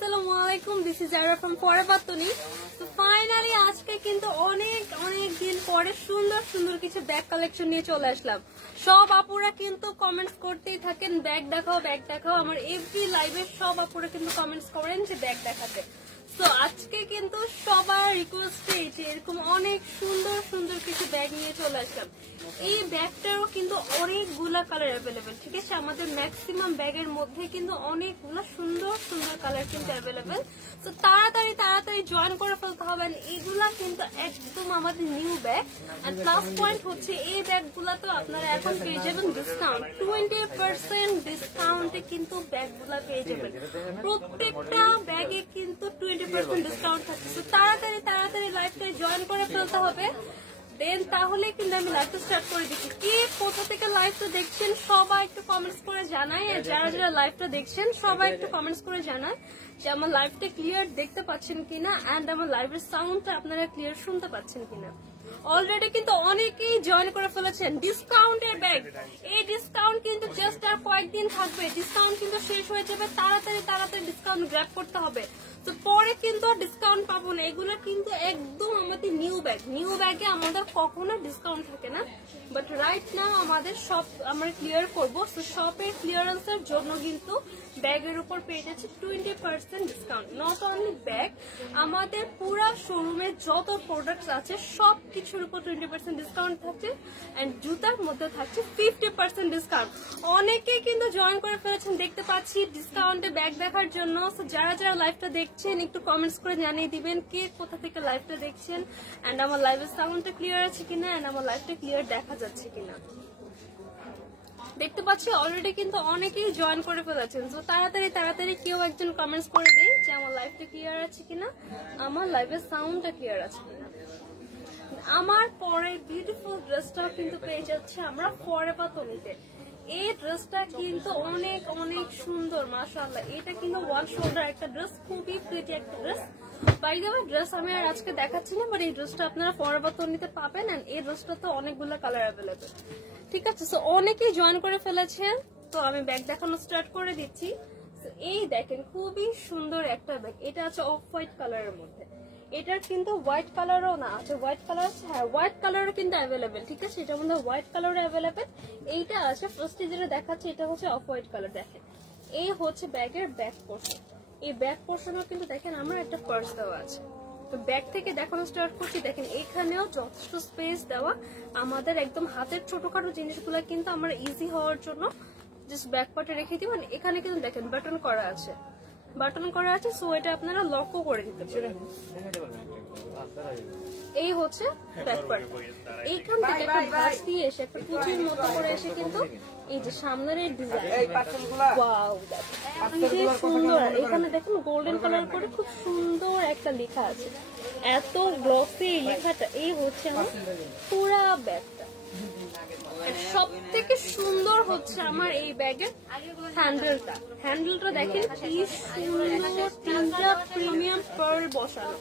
আসসালামু আলাইকুম, this is Zara from Forever Toni. তো ফাইনালি আজকে কিন্তু অনেক দিন পরে সুন্দর সুন্দর কিছু ব্যাগ কালেকশন নিয়ে চলে আসলাম। সব আপুরা কিন্তু কমেন্টস করতেই থাকেন ব্যাগ দেখাও ব্যাগ দেখাও। আমার এভরি লাইভে সব আপুরা কিন্তু কমেন্টস করেন যে ব্যাগ দেখাতে। তো আজকে কিন্তু সবার রিকোয়েস্টে এরকম অনেক সুন্দর সুন্দর কিছু ব্যাগ নিয়ে চলে আসলাম। এই ব্যাগটারও কিন্তু অনেকগুলা কালার অ্যাভেলেবেল, ঠিক আছে। আমাদের ম্যাক্সিমাম ব্যাগের মধ্যে কিন্তু অনেকগুলা সুন্দর সুন্দর কালার কিন্তু অ্যাভেলেবেল। তো তাড়াতাড়ি জয়েন করে ফেলতে হবে। এগুলা কিন্তু একদম আমাদের নিউ ব্যাগ। আর প্লাস পয়েন্ট হচ্ছে এই ব্যাগগুলা তো আপনারা এখন পেয়ে যাবেন ডিসকাউন্ট 20% ডিসকাউন্টে কিন্তু ব্যাগগুলা পেয়ে যাবেন। প্রত্যেকটা ব্যাগে কিন্তু 20% ডিসকাউন্ট থাকছে। তাড়াতাড়ি লাইভটা জয়েন করে ফেলতে হবে। দেন তাহলে কিন্তু আমি লাইভটা স্টার্ট করে দিচ্ছি। কে কোথা থেকে লাইভটা দেখছেন সবাই একটু কমেন্টস করে জানাই। আর যারা লাইভটা দেখছেন সবাই একটু কমেন্টস করে জানায় যে আমার লাইভটা ক্লিয়ার দেখতে পাচ্ছেন কিনা এন্ড আমার লাইভের সাউন্ডটা আপনারা ক্লিয়ার শুনতে পাচ্ছেন কিনা। অলরেডি কিন্তু অনেকেই জয়েন করে ফেলেছেন। ডিসকাউন্টের ব্যাগ, এই ডিসকাউন্ট কিন্তু জাস্ট আর কয়েকদিন থাকবে। ডিসকাউন্ট কিন্তু শেষ হয়ে যাবে। তাড়াতাড়ি ডিসকাউন্ট গ্র্যাব করতে হবে। তো পরে কিন্তু ডিসকাউন্ট পাবো না। এগুলো কিন্তু একদম আমাদের নিউ ব্যাগ। নিউ ব্যাগে আমাদের কখনো ডিসকাউন্ট থাকে না, বাট রাইট নাও আমাদের শপ আমরা ক্লিয়ার করবো। তো শপের ক্লিয়ারেন্সের জন্য কিন্তু ব্যাগের উপর পেয়ে যাচ্ছে 20% ডিসকাউন্ট। নট অনলি ব্যাগ, আমাদের পুরা শোরুমে যত প্রোডাক্টস আছে সব কিছুর উপর 20% ডিসকাউন্ট থাকছে। এন্ড জুতার মধ্যে থাকছে 50% ডিসকাউন্ট। অনেকেই কিন্তু জয়েন করে ফেলেছেন দেখতে পাচ্ছি ডিসকাউন্টে ব্যাগ দেখার জন্য। যারা লাইভটা দেখছেন একটু কমেন্টস করে জানিয়ে দিবেন কে কোথা থেকে লাইভটা দেখছেন এন্ড আমার লাইভের সাউন্ডটা ক্লিয়ার আছে কিনা এন্ড আমার লাইভটা ক্লিয়ার দেখা যাচ্ছে কিনা। দেখতে পাচ্ছি অলরেডি কিন্তু অনেকেই জয়েন করে ফেলেছেন। তো তাড়াতাড়ি কেউ একজন কমেন্টস করে দেয় যে আমার লাইভটা ক্লিয়ার আছে কিনা, আমার লাইভের সাউন্ডটা ক্লিয়ার আছে কিনা। আমার পরে বিউটিফুল ড্রেসটাও কিন্তু পেয়ে যাচ্ছে আমরা ফরএভার তনিতে। এই ড্রেসটা কিন্তু অনেক সুন্দর মাশাআল্লাহ। এটা কিন্তু ওয়ান শোল্ডার একটা ড্রেস, খুবই প্রিটি একটা dress. By the way dress আমি আর আজকে দেখাচ্ছি না, বাট এই ড্রেসটা আপনারা ফরএভার তনিতে পাবেন। এন্ড এই ড্রেসটা তো অনেকগুলো কালার অ্যাভেলেবেল, ঠিক আছে। সো অনেকেই জয়েন করে ফেলেছেন। তো আমি ব্যাগ দেখানো স্টার্ট করে দিচ্ছি। এই দেখেন খুবই সুন্দর একটা ব্যাগ। এটা আছে অফ হোয়াইট কালারের মধ্যে। এটার কিন্তু হোয়াইট কালারও না আছে, হোয়াইট কালার আছে, হ্যাঁ হোয়াইট কালারও কিন্তু অ্যাভেলেবেল, ঠিক আছে। এটার মধ্যে হোয়াইট কালারও অ্যাভেলেবেল। এইটা আছে ফার্স্টে যেটা দেখাচ্ছে এটা হচ্ছে অফ হোয়াইট কালার। দেখেন এই হচ্ছে ব্যাগের ব্যাক পোর্শন। এই ব্যাক পোর্শনও কিন্তু দেখেন আমরা একটা পার্স দেওয়া আছে। তো ব্যাগ থেকে দেখানো স্টার্ট করছি। দেখেন এখানেও যথেষ্ট স্পেস দেওয়া। আমাদের একদম হাতের ছোটখাটো জিনিসগুলো কিন্তু আমরা ইজি হওয়ার জন্য জাস্ট ব্যাক পার্টে রেখে দিব। এখানে কিন্তু দেখেন বাটন করা আছে, সো এটা আপনারা লকও করে দিতে পারেন। এই হচ্ছে ব্যাক পার্ট। এইখান থেকে একটা ভাঁজ দিয়ে এসে একটা কুচির মতো করে এসে কিন্তু এই যে সামনের এই ডিজাইন, ওয়াও দেখেন সুন্দর। এখানে দেখেন গোল্ডেন কালার করে খুব সুন্দর একটা লেখা আছে, এত গ্লসি এই লেখাটা। এই হচ্ছে আমার পুরা ব্যাগটা। সব থেকে সুন্দর হচ্ছে আমার এই ব্যাগের হ্যান্ডেলটা দেখেন কি সুন্দর, তিনটা প্রিমিয়াম পার্ল বসানো।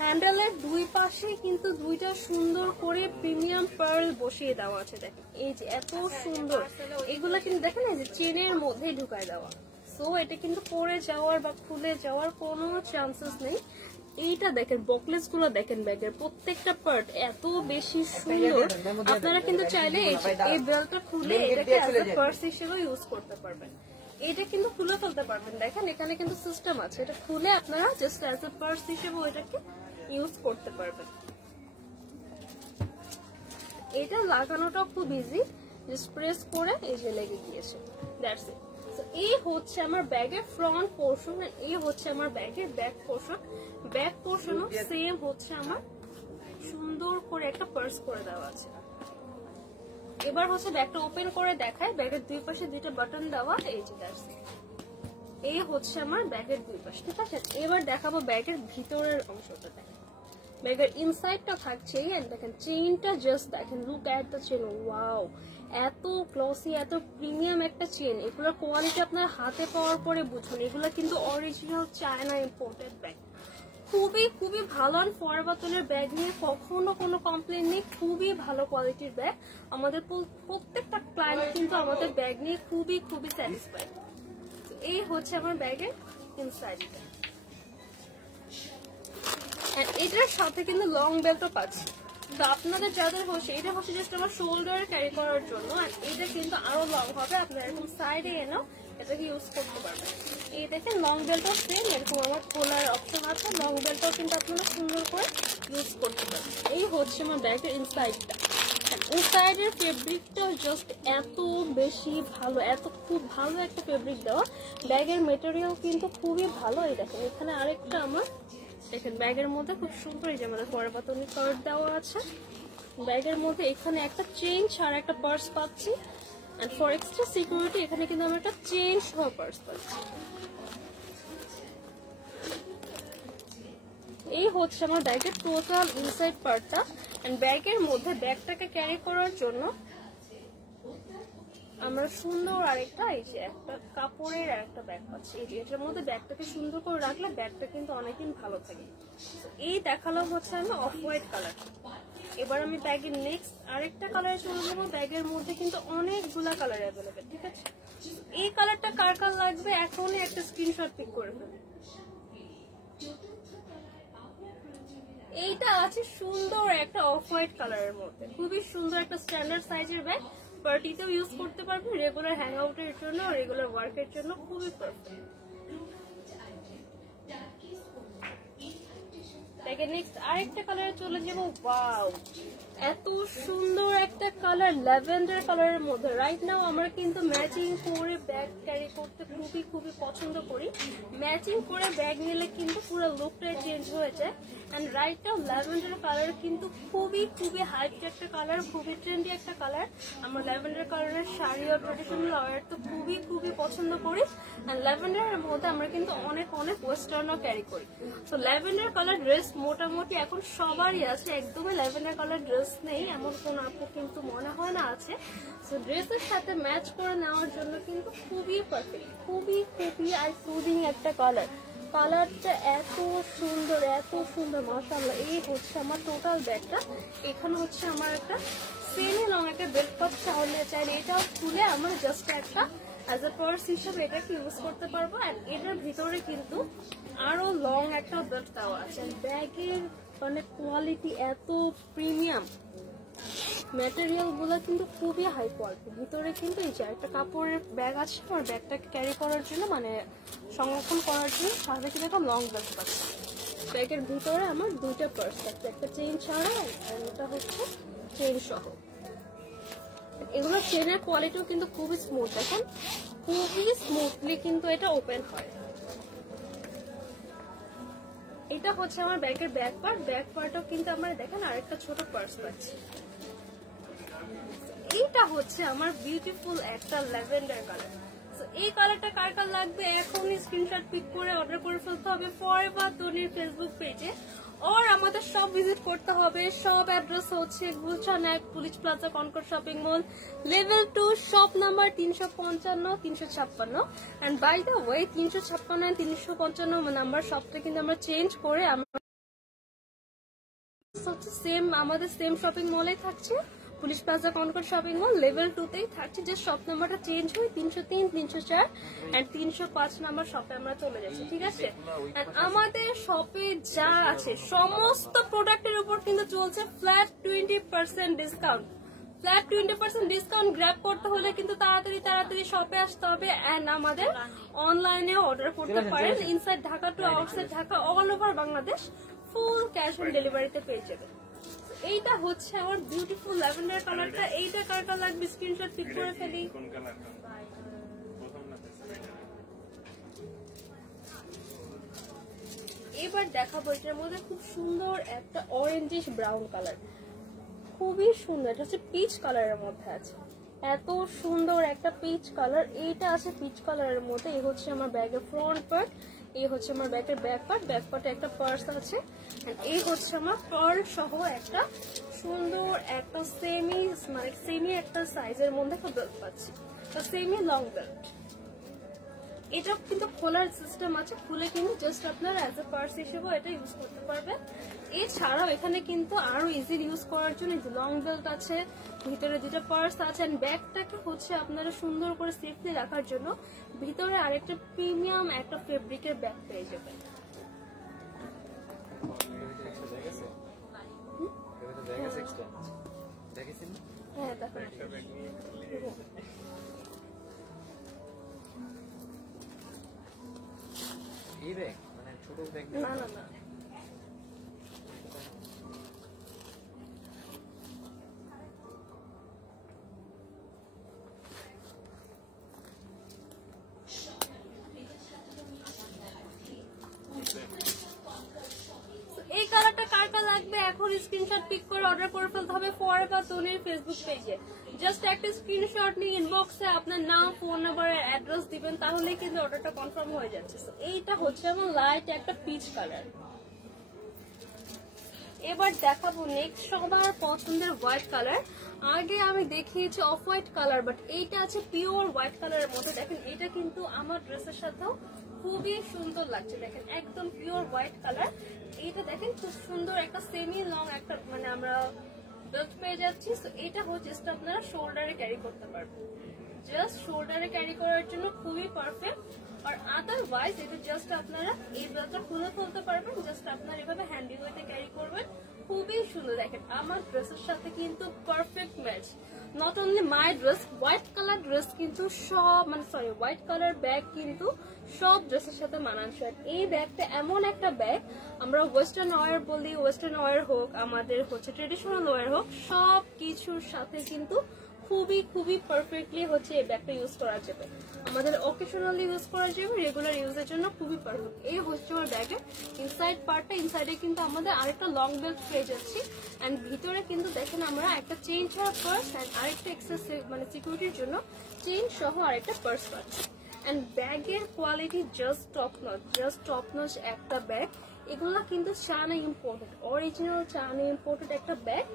হ্যান্ডেলের দুই পাশে কিন্তু দুইটা সুন্দর করে প্রিমিয়াম পার্ল বসিয়ে দেওয়া আছে। দেখেন এই যে এত সুন্দর। এগুলা কিন্তু দেখেন এই যে চেনের মধ্যে ঢুকায় দেওয়া। সো এটা কিন্তু পরে যাওয়ার বা খুলে যাওয়ার কোনো চান্সেস নেই। এইটা দেখেন বকলেস গুলো দেখেন ব্যাগের প্রত্যেকটা পার্ট এত বেশি সুন্দর। আপনারা কিন্তু চাইলে এই বেল্টটা খুলে এটাকে অ্যাজ এ পার্স হিসেবে ইউজ করতে পারবেন। এটা কিন্তু খুলে ফেলতে পারবেন। দেখেন এখানে কিন্তু সিস্টেম আছে, এটা খুলে আপনারা জাস্ট অ্যাজ এ পার্স হিসেবে এটাকে ইউজ করতে পারবেন। এটা লাগানোটা খুব ইজি, জাস্ট প্রেস করে এই যে লেগে গিয়েছে, দ্যাটস ইট। এই হচ্ছে আমার ব্যাগের ফ্রন্ট পোর্শন, এই হচ্ছে আমার ব্যাগের ব্যাক পোর্শন। ব্যাক পোর্শনও সেম হচ্ছে আমার সুন্দর করে একটা পার্স করে দেওয়া আছে। এবার হচ্ছে ব্যাগটা ওপেন করে দেখায়। ব্যাগের দুই পাশে দুইটা বাটন দেওয়া, এই যে দ্যাটস ইট। এই হচ্ছে আমার ব্যাগের দুই পাশে, ঠিক আছে। এবার দেখাবো ব্যাগের ভিতরের অংশটা। দেখেন ব্যাগের ইনসাইডটা থাকছে। দেখেন চেইনটা জাস্ট দেখেন, look at the chain, wow এত গ্লসি এত প্রিমিয়াম একটা চেন। এগুলোর কোয়ালিটি আপনার হাতে পাওয়ার পরে বুঝুন। এগুলো কিন্তু অরিজিনাল চায়না ইম্পোর্টেড ব্যাগ। খুবই ভালো। আর ফরএভার তনির ব্যাগ নিয়ে কখনো কোনো কমপ্লেন নেই, খুবই ভালো কোয়ালিটির ব্যাগ। আমাদের প্রত্যেকটা ক্লায়েন্ট কিন্তু আমাদের ব্যাগ নিয়ে খুবই স্যাটিসফাইড। এই হচ্ছে আমার ব্যাগের ইনসাইডটা। এটার সাথে কিন্তু লং বেল্টও পাচ্ছি। তো আপনাদের যাদের হচ্ছে এটা হচ্ছে জাস্ট আমার শোল্ডারে ক্যারি করার জন্য, আর এটা কিন্তু আরো লং হবে, আপনারা এরকম সাইডে এনেও এটাকে ইউজ করতে পারবেন। এই দেখেন লং বেল্টও সেম এরকম আমার খোলার অপশন আছে, লং বেল্টও কিন্তু আপনারা সুন্দর করে ইউজ করতে পারবেন। এই হচ্ছে আমার ব্যাগের ইনসাইডটা। ইনসাইডের ফেব্রিকটা জাস্ট এত বেশি ভালো, এত খুব ভালো একটা ফেব্রিক দেওয়া। ব্যাগের মেটেরিয়াল কিন্তু খুবই ভালো। এই দেখেন এখানে আরেকটা আমার দেখেন ব্যাগের মধ্যে খুব সুন্দর এই যে আমাদের ফরএভার তনি কার্ড দেওয়া আছে। ব্যাগের মধ্যে এখানে একটা চেইন আর একটা পার্স পাচ্ছি, এন্ড ফর এক্সট্রা সিকিউরিটি এখানে কিন্তু আমরা একটা চেইন সহ পার্স পাচ্ছি। এই হচ্ছে আমার ব্যাগের টোটাল ইনসাইড পার্টটা। এন্ড ব্যাগের মধ্যে ব্যাগটাকে ক্যারি করার জন্য আমরা সুন্দর আরেকটা এই যে একটা কাপড়ের আরেকটা ব্যাগ পাচ্ছি। এটার মধ্যে ব্যাগটাকে সুন্দর করে রাখলে ব্যাগটা কিন্তু অনেকদিন ভালো থাকে। এই দেখালাম হচ্ছে আমি অফ হোয়াইট কালার। এবার আমি ব্যাগের নেক্সট আরেকটা কালারে চলে যাবো। ব্যাগের মধ্যে কিন্তু অনেকগুলা কালার অ্যাভেলেবেল, ঠিক আছে? এই কালারটা কার কার লাগবে এখনই একটা স্ক্রিনশট পিক করে ফেলুন। এইটা আছে সুন্দর একটা অফ হোয়াইট কালারের মধ্যে, খুবই সুন্দর একটা স্ট্যান্ডার্ড সাইজের ব্যাগ। পার্টিতেও ইউজ করতে পারবেন, রেগুলার হ্যাং আউটের জন্য, রেগুলার ওয়ার্কের জন্য খুবই পারফেক্ট। দেখেন নেক্সট আরেকটা কালারে চলে যাবো। ওয়াও, এত সুন্দর একটা কালার ল্যাভেন্ডার কালারের মধ্যে। রাইট নাও আমরা কিন্তু ম্যাচিং করে ব্যাগ ক্যারি করতে খুবই খুবই পছন্দ করি। ম্যাচিং করে ব্যাগ নিলে কিন্তু পুরো লুকটাই চেঞ্জ হয়ে যায়। And right now lavender colour কিন্তু খুবই খুবই হাইপ একটা কালার, খুবই ট্রেন্ডি একটা কালার। আমরা ল্যাভেন্ডার কালারের শাড়ি ও ট্রেডিশনাল ওয়্যার তো খুবই খুবই পছন্দ করি। এন্ড ল্যাভেন্ডারের মধ্যে আমরা কিন্তু অনেক অনেক ওয়েস্টার্নও ক্যারি করি। তো ল্যাভেন্ডার কালার ড্রেস মোটামুটি এখন সবারই আছে, একদমই ল্যাভেন্ডার কালার ড্রেস নেই এমন কোন আপু কিন্তু মনে হয় না আছে। তো ড্রেসের সাথে ম্যাচ করে নেওয়ার জন্য কিন্তু খুবই পারফেক্ট, খুবই খুবই আর সুদিং একটা কালার। কালারটা এত সুন্দর মাশাআল্লাহ। এই হচ্ছে আমার টোটাল ব্যাগটা। এখানে হচ্ছে আমার একটা সেমি লং একটা বেল্ট পাচ্ছি, চাইলে এটাও খুলে আমার জাস্ট একটা অ্যাজ এ পার্স হিসাবে এটাকে ইউজ করতে পারবো। আর এটার ভিতরে কিন্তু আরো লং একটা বেল্ট দেওয়া আছে। ব্যাগের মানে কোয়ালিটি এত প্রিমিয়াম, ম্যাটেরিয়াল গুলো কিন্তু খুবই হাই কোয়ালিটি। ভিতরে কিন্তু এই যে একটা কাপড়ের ব্যাগ আছে আমার ব্যাগটাকে ক্যারি করার জন্য, মানে সংরক্ষণ করার জন্য। সাথে কিন্তু একটা লং বেল্ট পাচ্ছি। ব্যাগের ভিতরে আমার দুইটা পার্স আছে, একটা চেইন ছাড়া আর এটা হচ্ছে চেইন সহ। এগুলো চেনের কোয়ালিটিও কিন্তু খুবই স্মুথ, দেখেন খুবই স্মুথলি কিন্তু এটা ওপেন হয়। এটা হচ্ছে আমার ব্যাগের ব্যাক পার্ট। ব্যাক পার্টও কিন্তু আমরা দেখেন আরেকটা ছোট পার্স পাচ্ছি। এইটা হচ্ছে আমার বিউটিফুল একটা ল্যাভেন্ডার কালার। এই কালারটা কার কার লাগবে এখনই স্ক্রিনশট পিক করে অর্ডার করে ফেলতে হবে ফরএভার তনির ফেসবুক পেজে, और আমাদের সব ভিজিট করতে হবে। সব অ্যাড্রেস হচ্ছে Gulshan 1 police plaza Concord shopping mall, level 2, shop number 355 356। And by the way 356 and 355 number শপটা কিন্তু আমরা চেঞ্জ করে সেম আমাদের সেম শপিং মলে থাকছে, police plaza Concord shopping mall level 2 তেই থাকছে। যে শপ নাম্বারটা চেঞ্জ হয় 303 304 এন্ড 305 নাম্বার শপে আমরা চলে যাচ্ছি, ঠিক আছে? এন্ড আমাদের শপে যা আছে সমস্ত প্রোডাক্টের উপর কিন্তু চলছে flat 20% discount. Flat 20% discount grab করতে হলে কিন্তু তাড়াতাড়ি শপে আসতে হবে। এন্ড আমাদের অনলাইনে অর্ডার করতে পারেন। Inside Dhaka to outside Dhaka all over Bangladesh full cash on ডেলিভারিতে পেয়ে যাবেন। এইটা হচ্ছে আমার বিউটিফুল ল্যাভেন্ডার কালারটা। এইটা কার কার লাগবে স্ক্রিনশট পিক করে ফেলি। এবার দেখাবো এটার মধ্যে খুব সুন্দর একটা অরেঞ্জিশ ব্রাউন কালার, খুবই সুন্দর। এটা হচ্ছে পিচ কালারের মধ্যে আছে, এত সুন্দর একটা পিচ কালার। এইটা আছে পিচ কালারের মধ্যে। এই হচ্ছে আমার ব্যাগের ফ্রন্ট পার্ট, এই হচ্ছে আমার ব্যাগের ব্যাক পার্ট। ব্যাক পার্টে একটা পার্স আছে। এই হচ্ছে আমার পার্ল সহ একটা সুন্দর একটা সেমি একটা সাইজের মধ্যে একটা বেল্ট পাচ্ছি, সেমি লং বেল্ট। এটা কিন্তু খোলার সিস্টেম আছে, খুলে কিন্তু জাস্ট আপনারা অ্যাজ এ পার্স হিসেবে এটা ইউজ করতে পারবেন। এছাড়াও এখানে কিন্তু আরো ইজি ইউজ করার জন্য লং বেল্ট আছে, ভিতরে দুটো পার্স আছে, এন্ড ব্যাগটাকে হচ্ছে আপনারা সুন্দর করে সেফলি রাখার জন্য ভিতরে আরেকটা প্রিমিয়াম একটা ফেব্রিকের ব্যাগ পেয়ে যাবেন। হ্যাঁ দেখেন, না না না, এই কালারটা কার কার লাগবে এখন স্ক্রিনশট পিক করে অর্ডার করে ফেলতে হবে ফরএভার তনির ফেসবুক পেজে। জাস্ট একটা স্ক্রিনশট নিয়ে ইনবক্সে আপনার নাম, ফোন নাম্বার, অ্যাড্রেস দিবেন, তাহলেই কিন্তু অর্ডারটা কনফার্ম হয়ে যাচ্ছে। এইটা হচ্ছে আমার লাইট একটা পিচ কালার। এবার দেখাবো নেক্সট সবার পছন্দের হোয়াইট কালার। আগে আমি দেখিয়েছি অফ হোয়াইট কালার, বাট এইটা আছে পিওর হোয়াইট কালারের মধ্যে। দেখেন এটা কিন্তু আমার ড্রেসের সাথেও খুবই সুন্দর লাগছে, দেখেন একদম পিওর হোয়াইট কালার। এইটা দেখেন খুব সুন্দর একটা সেমি লং একটা মানে আমরা বেল্ট পেয়ে যাচ্ছি। তো এটা হচ্ছে জাস্ট আপনারা শোল্ডারে ক্যারি করতে পারবেন, জাস্ট শোল্ডারে ক্যারি করার জন্য খুবই পারফেক্ট। আর আদারওয়াইজ এটা জাস্ট আপনারা এই বেল্টটা খুলে ফেলতে পারবেন, জাস্ট আপনারা এভাবে হ্যান্ডি ওয়েতে ক্যারি করবেন, খুবই সুন্দর। দেখেন আমার ড্রেসের সাথে কিন্তু perfect match. Not only my dress, white colour dress কিন্তু সব মানে সরি হোয়াইট কালার ব্যাগ কিন্তু সব ড্রেসের সাথে মানানসই। এই ব্যাগটা এমন একটা ব্যাগ, আমরা ওয়েস্টার্ন ওয়্যার বলি, ওয়েস্টার্ন ওয়্যার হোক, আমাদের হচ্ছে ট্রেডিশনাল ওয়্যার হোক, সব কিছুর সাথে কিন্তু খুবই খুবই পারফেক্টলি হচ্ছে এই ব্যাগটা ইউজ করা যাবে। আমাদের অকেশনালি ইউজ করা যাবে, রেগুলার ইউজের জন্য খুবই পারফেক্ট। এই হচ্ছে আমার ব্যাগের ইনসাইড পার্টটা। ইনসাইডে কিন্তু আমাদের আরেকটা লং বেল্ট পেয়ে যাচ্ছি, এন্ড ভিতরে কিন্তু দেখেন আমরা একটা চেইন ছাড়া পার্স এন্ড আরেকটা এক্সট্রা মানে সিকিউরিটির জন্য চেইন সহ আরেকটা পার্স পাচ্ছি। এন্ড ব্যাগের কোয়ালিটি জাস্ট টপ নচ একটা ব্যাগ। এগুলা কিন্তু China imported, original China imported একটা ব্যাগ।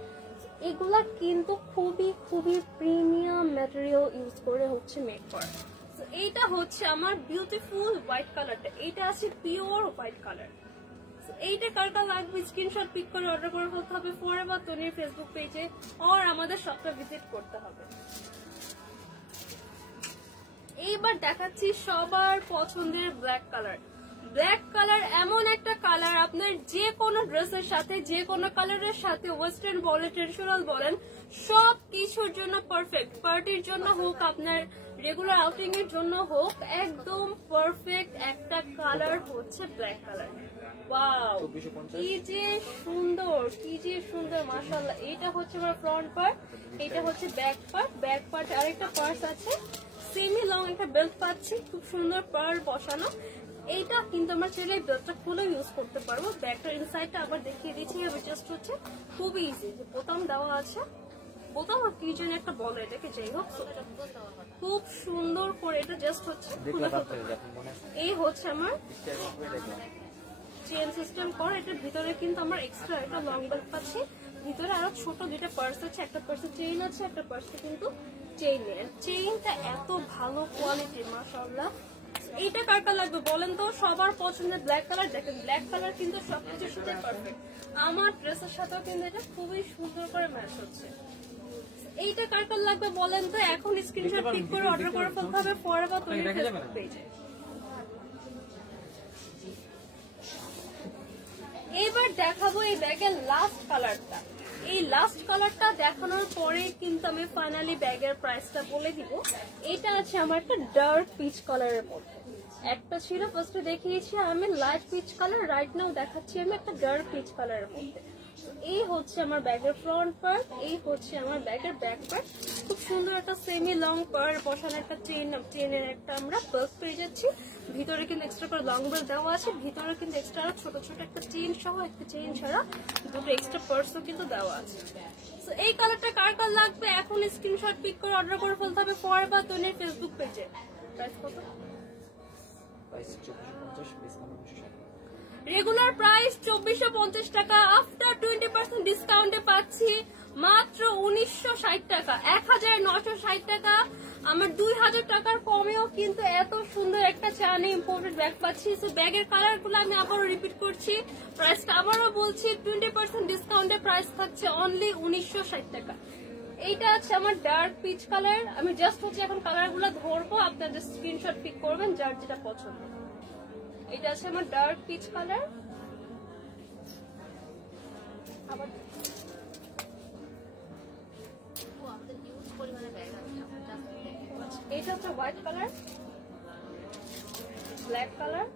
এগুলা কিন্তু খুবই খুবই প্রিমিয়াম ম্যাটেরিয়াল ইউজ করে হচ্ছে মেক করা। এইটা হচ্ছে আমার বিউটিফুল হোয়াইট কালারটা, এইটা আছে পিওর হোয়াইট কালার। এইটা কার কার লাগবে স্ক্রিনশট পিক করে অর্ডার করে ফেলতে হবে ফরএভার তনির ফেসবুক পেজে, আর আমাদের শপটা ভিজিট করতে হবে। এইবার দেখাচ্ছি সবার পছন্দের ব্ল্যাক কালার। ব্ল্যাক কালার এমন একটা কালার আপনার যে কোনো ড্রেসের সাথে, যে কোনো কালারের সাথে, ওয়েস্টার্ন বলেন, ট্রেডিশনাল বলেন, সব কিছুর জন্য পারফেক্ট। পার্টির জন্য হোক, আপনার রেগুলার আউটিং এর জন্য হোক, একদম পারফেক্ট একটা কালার হচ্ছে ব্ল্যাক কালার। ওয়াও, কি যে সুন্দর, কি যে সুন্দর, মাশাআল্লাহ। এটা হচ্ছে আমার ফ্রন্ট পার্ট, এটা হচ্ছে ব্যাক পার্ট। ব্যাক পার্ট আরেকটা পার্স আছে, সেমি লং একটা বেল্ট পাচ্ছি, খুব সুন্দর পার্ল বসানো। এইটা কিন্তু আমরা চাইলে বেল্টটা খুলে ইউজ করতে পারবো। ব্যাগটার ইনসাইডটা আবার দেখিয়ে দিচ্ছি, জাস্ট হচ্ছে খুবই ইজি, যে বোতাম দেওয়া আছে, বোতাম আর কি যেন একটা বলে এটাকে, যাই হোক খুব সুন্দর করে এটা জাস্ট হচ্ছে খুলে ফেলতে পারবো। এই হচ্ছে আমার চেন সিস্টেম করা। এটার ভিতরে কিন্তু আমার এক্সট্রা একটা লং বেল্ট পাচ্ছি, ভিতরে আরো ছোট দুইটা পার্স আছে, একটা পার্সে চেইন আছে, একটা পার্সে কিন্তু চেইন নেই। চেইনটা এত ভালো কোয়ালিটির, মাশাআল্লাহ। এইটা কার কার লাগবে বলেন তো? সবার পছন্দের ব্ল্যাক কালার। দেখেন ব্ল্যাক কালার কিন্তু সবকিছুর সাথে পারফেক্ট, আমার ড্রেসের সাথেও কিন্তু এটা খুবই সুন্দর করে ম্যাচ হচ্ছে। এইটা কার কার লাগবে বলেন তো? এখন স্ক্রিনশট পিক করে অর্ডার করে ফেলতে হবে ফরএভার তনির ফেসবুক পেজে। এবার দেখাবো এই ব্যাগের লাস্ট কালারটা। এই লাস্ট কালারটা দেখানোর পরে কিন্তু আমি ফাইনালি ব্যাগের প্রাইসটা বলে দিব। এটা আছে আমার একটা ডার্ক পিচ কালারের মধ্যে, একটা ছিল ফার্স্টে দেখিয়েছি আমি light peach colour, right now দেখাচ্ছি আমি একটা ডার্ক পিচ কালারের মধ্যে। এই হচ্ছে আমার ব্যাগের ফ্রন্ট পার্ট, এই হচ্ছে আমার ব্যাগের ব্যাক পার্ট। খুব সুন্দর একটা সেমি লং পার্ট বসানো একটা চেনের একটা আমরা বেল্ট পেয়ে যাচ্ছি। ভিতরে কিন্তু এক্সট্রা করে লং বেল্ট দেওয়া আছে, ভিতরে কিন্তু এক্সট্রা ছোট ছোট একটা চেইন সহ, একটা চেইন ছাড়া দুটো এক্সট্রা পার্সও কিন্তু দেওয়া আছে। তো এই কালারটা কার কার লাগবে এখন স্ক্রিনশট পিক করে অর্ডার করে ফেলতে হবে ফরএভার তনির ফেসবুক পেজে। প্রাইস কত? রেগুলার প্রাইস 2450 টাকা, আফটার 20% ডিসকাউন্টে পাচ্ছি মাত্র 1960 টাকা, 1960 টাকা আমার 2000 টাকার কমেও কিন্তু এত সুন্দর একটা চায়না ইম্পোর্টেড ব্যাগ পাচ্ছি। সো ব্যাগের কালার গুলো আমি আবারও রিপিট করছি, প্রাইসটা আবারও বলছি, 20% ডিসকাউন্টে প্রাইস থাকছে অনলি 1960 টাকা। এইটা আছে আমার ডার্ক পিচ কালার। আমি জাস্ট হচ্ছে এখন কালার গুলো ধরবো, আপনার জাস্ট স্ক্রিনশট পিক করবেন যার যেটা পছন্দ। এটা আছে আমার ডার্ক পিচ কালার। আবার এটা হচ্ছে white colour, black colour,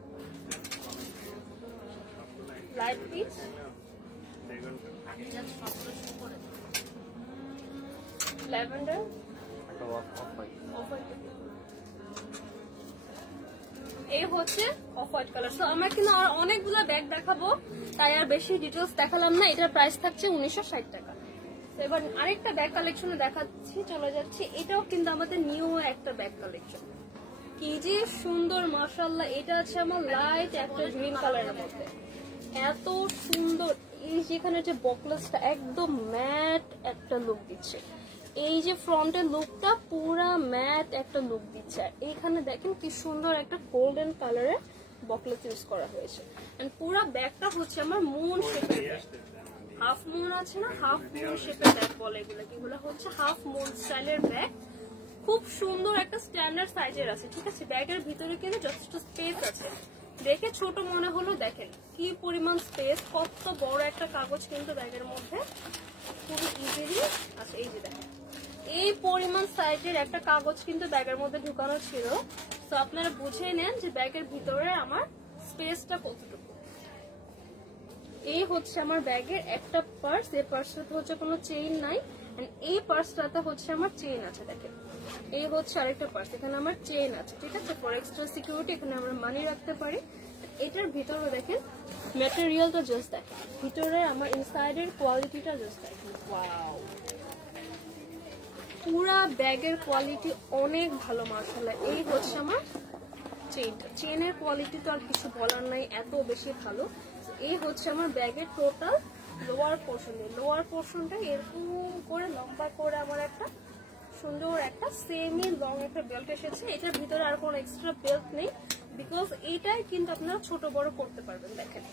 light pitch, lavender, এই হচ্ছে অফ হোয়াইট কালার। সো আমরা কিন্তু আর অনেকগুলো ব্যাগ দেখাবো, তাই আর বেশি ডিটেলস দেখালাম না। এটার প্রাইস থাকছে 1960 টাকা। এবার আরেকটা ব্যাগ কালেকশনে দেখাচ্ছি, চলে যাচ্ছে। এটাও কিন্তু আমাদের নিউ একটা ব্যাগ কালেকশন, কি যে সুন্দর মাশাআল্লাহ। এটা আছে আমার লাইট একটা গ্রিন কালারের মধ্যে, এত সুন্দর। এই যেখানে যে বকলেসটা একদম ম্যাট একটা লুক দিচ্ছে, এই যে ফ্রন্টের লুকটা পুরা ম্যাট একটা লুক দিচ্ছে। আর এইখানে দেখেন কি সুন্দর একটা গোল্ডেন কালারের বকলেস ইউজ করা হয়েছে। এন্ড পুরা ব্যাগটা হচ্ছে আমার মুন শেপের, হাফ মুন আছে না, হাফ মুন শেপের ব্যাগ বলে এগুলো, এগুলো হচ্ছে হাফ মুন স্টাইলের ব্যাগ। খুব সুন্দর একটা স্ট্যান্ডার্ড সাইজের আছে, ঠিক আছে। ব্যাগের ভিতরে কিন্তু যথেষ্ট স্পেস আছে, দেখে ছোট মনে হলো, দেখেন কি পরিমাণ স্পেস, কত বড় একটা কাগজ কিন্তু ব্যাগের মধ্যে খুবই ইজিলি আছে। এই যে দেখেন এই পরিমাণ সাইজের একটা কাগজ কিন্তু ব্যাগের মধ্যে ঢুকানো ছিল। তো আপনারা বুঝে নেন যে ব্যাগের ভিতরে আমার স্পেসটা কতটুকু। এই হচ্ছে আমার ব্যাগের একটা পার্স, এই পার্সটাতে হচ্ছে কোনো চেইন নাই, এই পার্সটাতে হচ্ছে আমার চেইন আছে। দেখেন এই হচ্ছে আরেকটা পার্স, এখানে আমার চেইন আছে, ঠিক আছে, ফর এক্সট্রা সিকিউরিটি। এখানে আমরা মানি রাখতে পারি। এটার ভিতরে দেখেন ম্যাটেরিয়ালটা জাস্ট দেখেন, ভিতরে আমার ইনসাইডের কোয়ালিটিটা জাস্ট দেখেন, ওয়াও। পুরা ব্যাগের কোয়ালিটি অনেক ভালো মাশাআল্লাহ। এই হচ্ছে আমার চেইনটা, চেইনের কোয়ালিটি তো আর কিছু বলার নাই, এত বেশি ভালো। এই হচ্ছে আমার ব্যাগের টোটাল লোয়ার পোর্শন। লোয়ার পোর্শনটা এরকম করে লম্বা করে আমার একটা সুন্দর একটা সেমি লং একটা বেল্ট এসেছে। এটার ভিতরে আর কোনো এক্সট্রা বেল্ট নেই, বিকজ এইটাই কিন্তু আপনারা ছোট বড় করতে পারবেন। দেখেন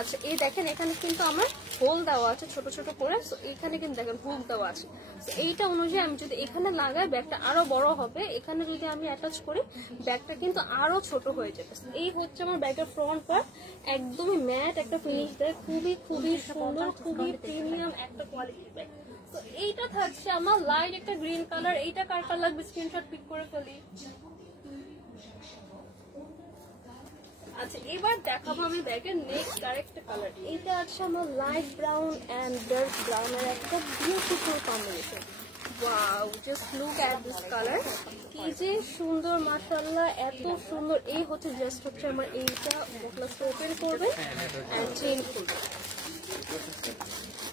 আচ্ছা, এই দেখেন এখানে কিন্তু আমার হোল দেওয়া আছে ছোট ছোট করে। সো এইখানে কিন্তু দেখেন হুক দেওয়া আছে। সো এইটা অনুযায়ী আমি যদি এখানে লাগাই ব্যাগটা আরো বড় হবে, এখানে যদি আমি অ্যাটাচ করি ব্যাগটা কিন্তু আরো ছোট হয়ে যাবে। এই হচ্ছে আমার ব্যাগের ফ্রন্ট পার্ট, একদমই ম্যাট একটা ফিনিশ দেয়, খুবই খুবই সুন্দর, খুবই প্রিমিয়াম একটা কোয়ালিটির ব্যাগ। তো এইটা থাকছে আমার লাইট একটা গ্রিন কালার। এইটা কার কার লাগবে স্ক্রিনশট পিক করে ফেলি। আচ্ছা, এবার দেখাবো আমি ব্যাগের নেক্সট আরেকটা কালার। এইটা আছে আমার লাইট ব্রাউন এন্ড ডার্ক ব্রাউনের একটা beautiful combination. Wow, just look at this colour, কি যে সুন্দর মাশাআল্লাহ, এত সুন্দর। এই হচ্ছে জাস্ট হচ্ছে আমার এইটা বকলেসটা ওপেন করবেন এন্ড চেইন করবেন।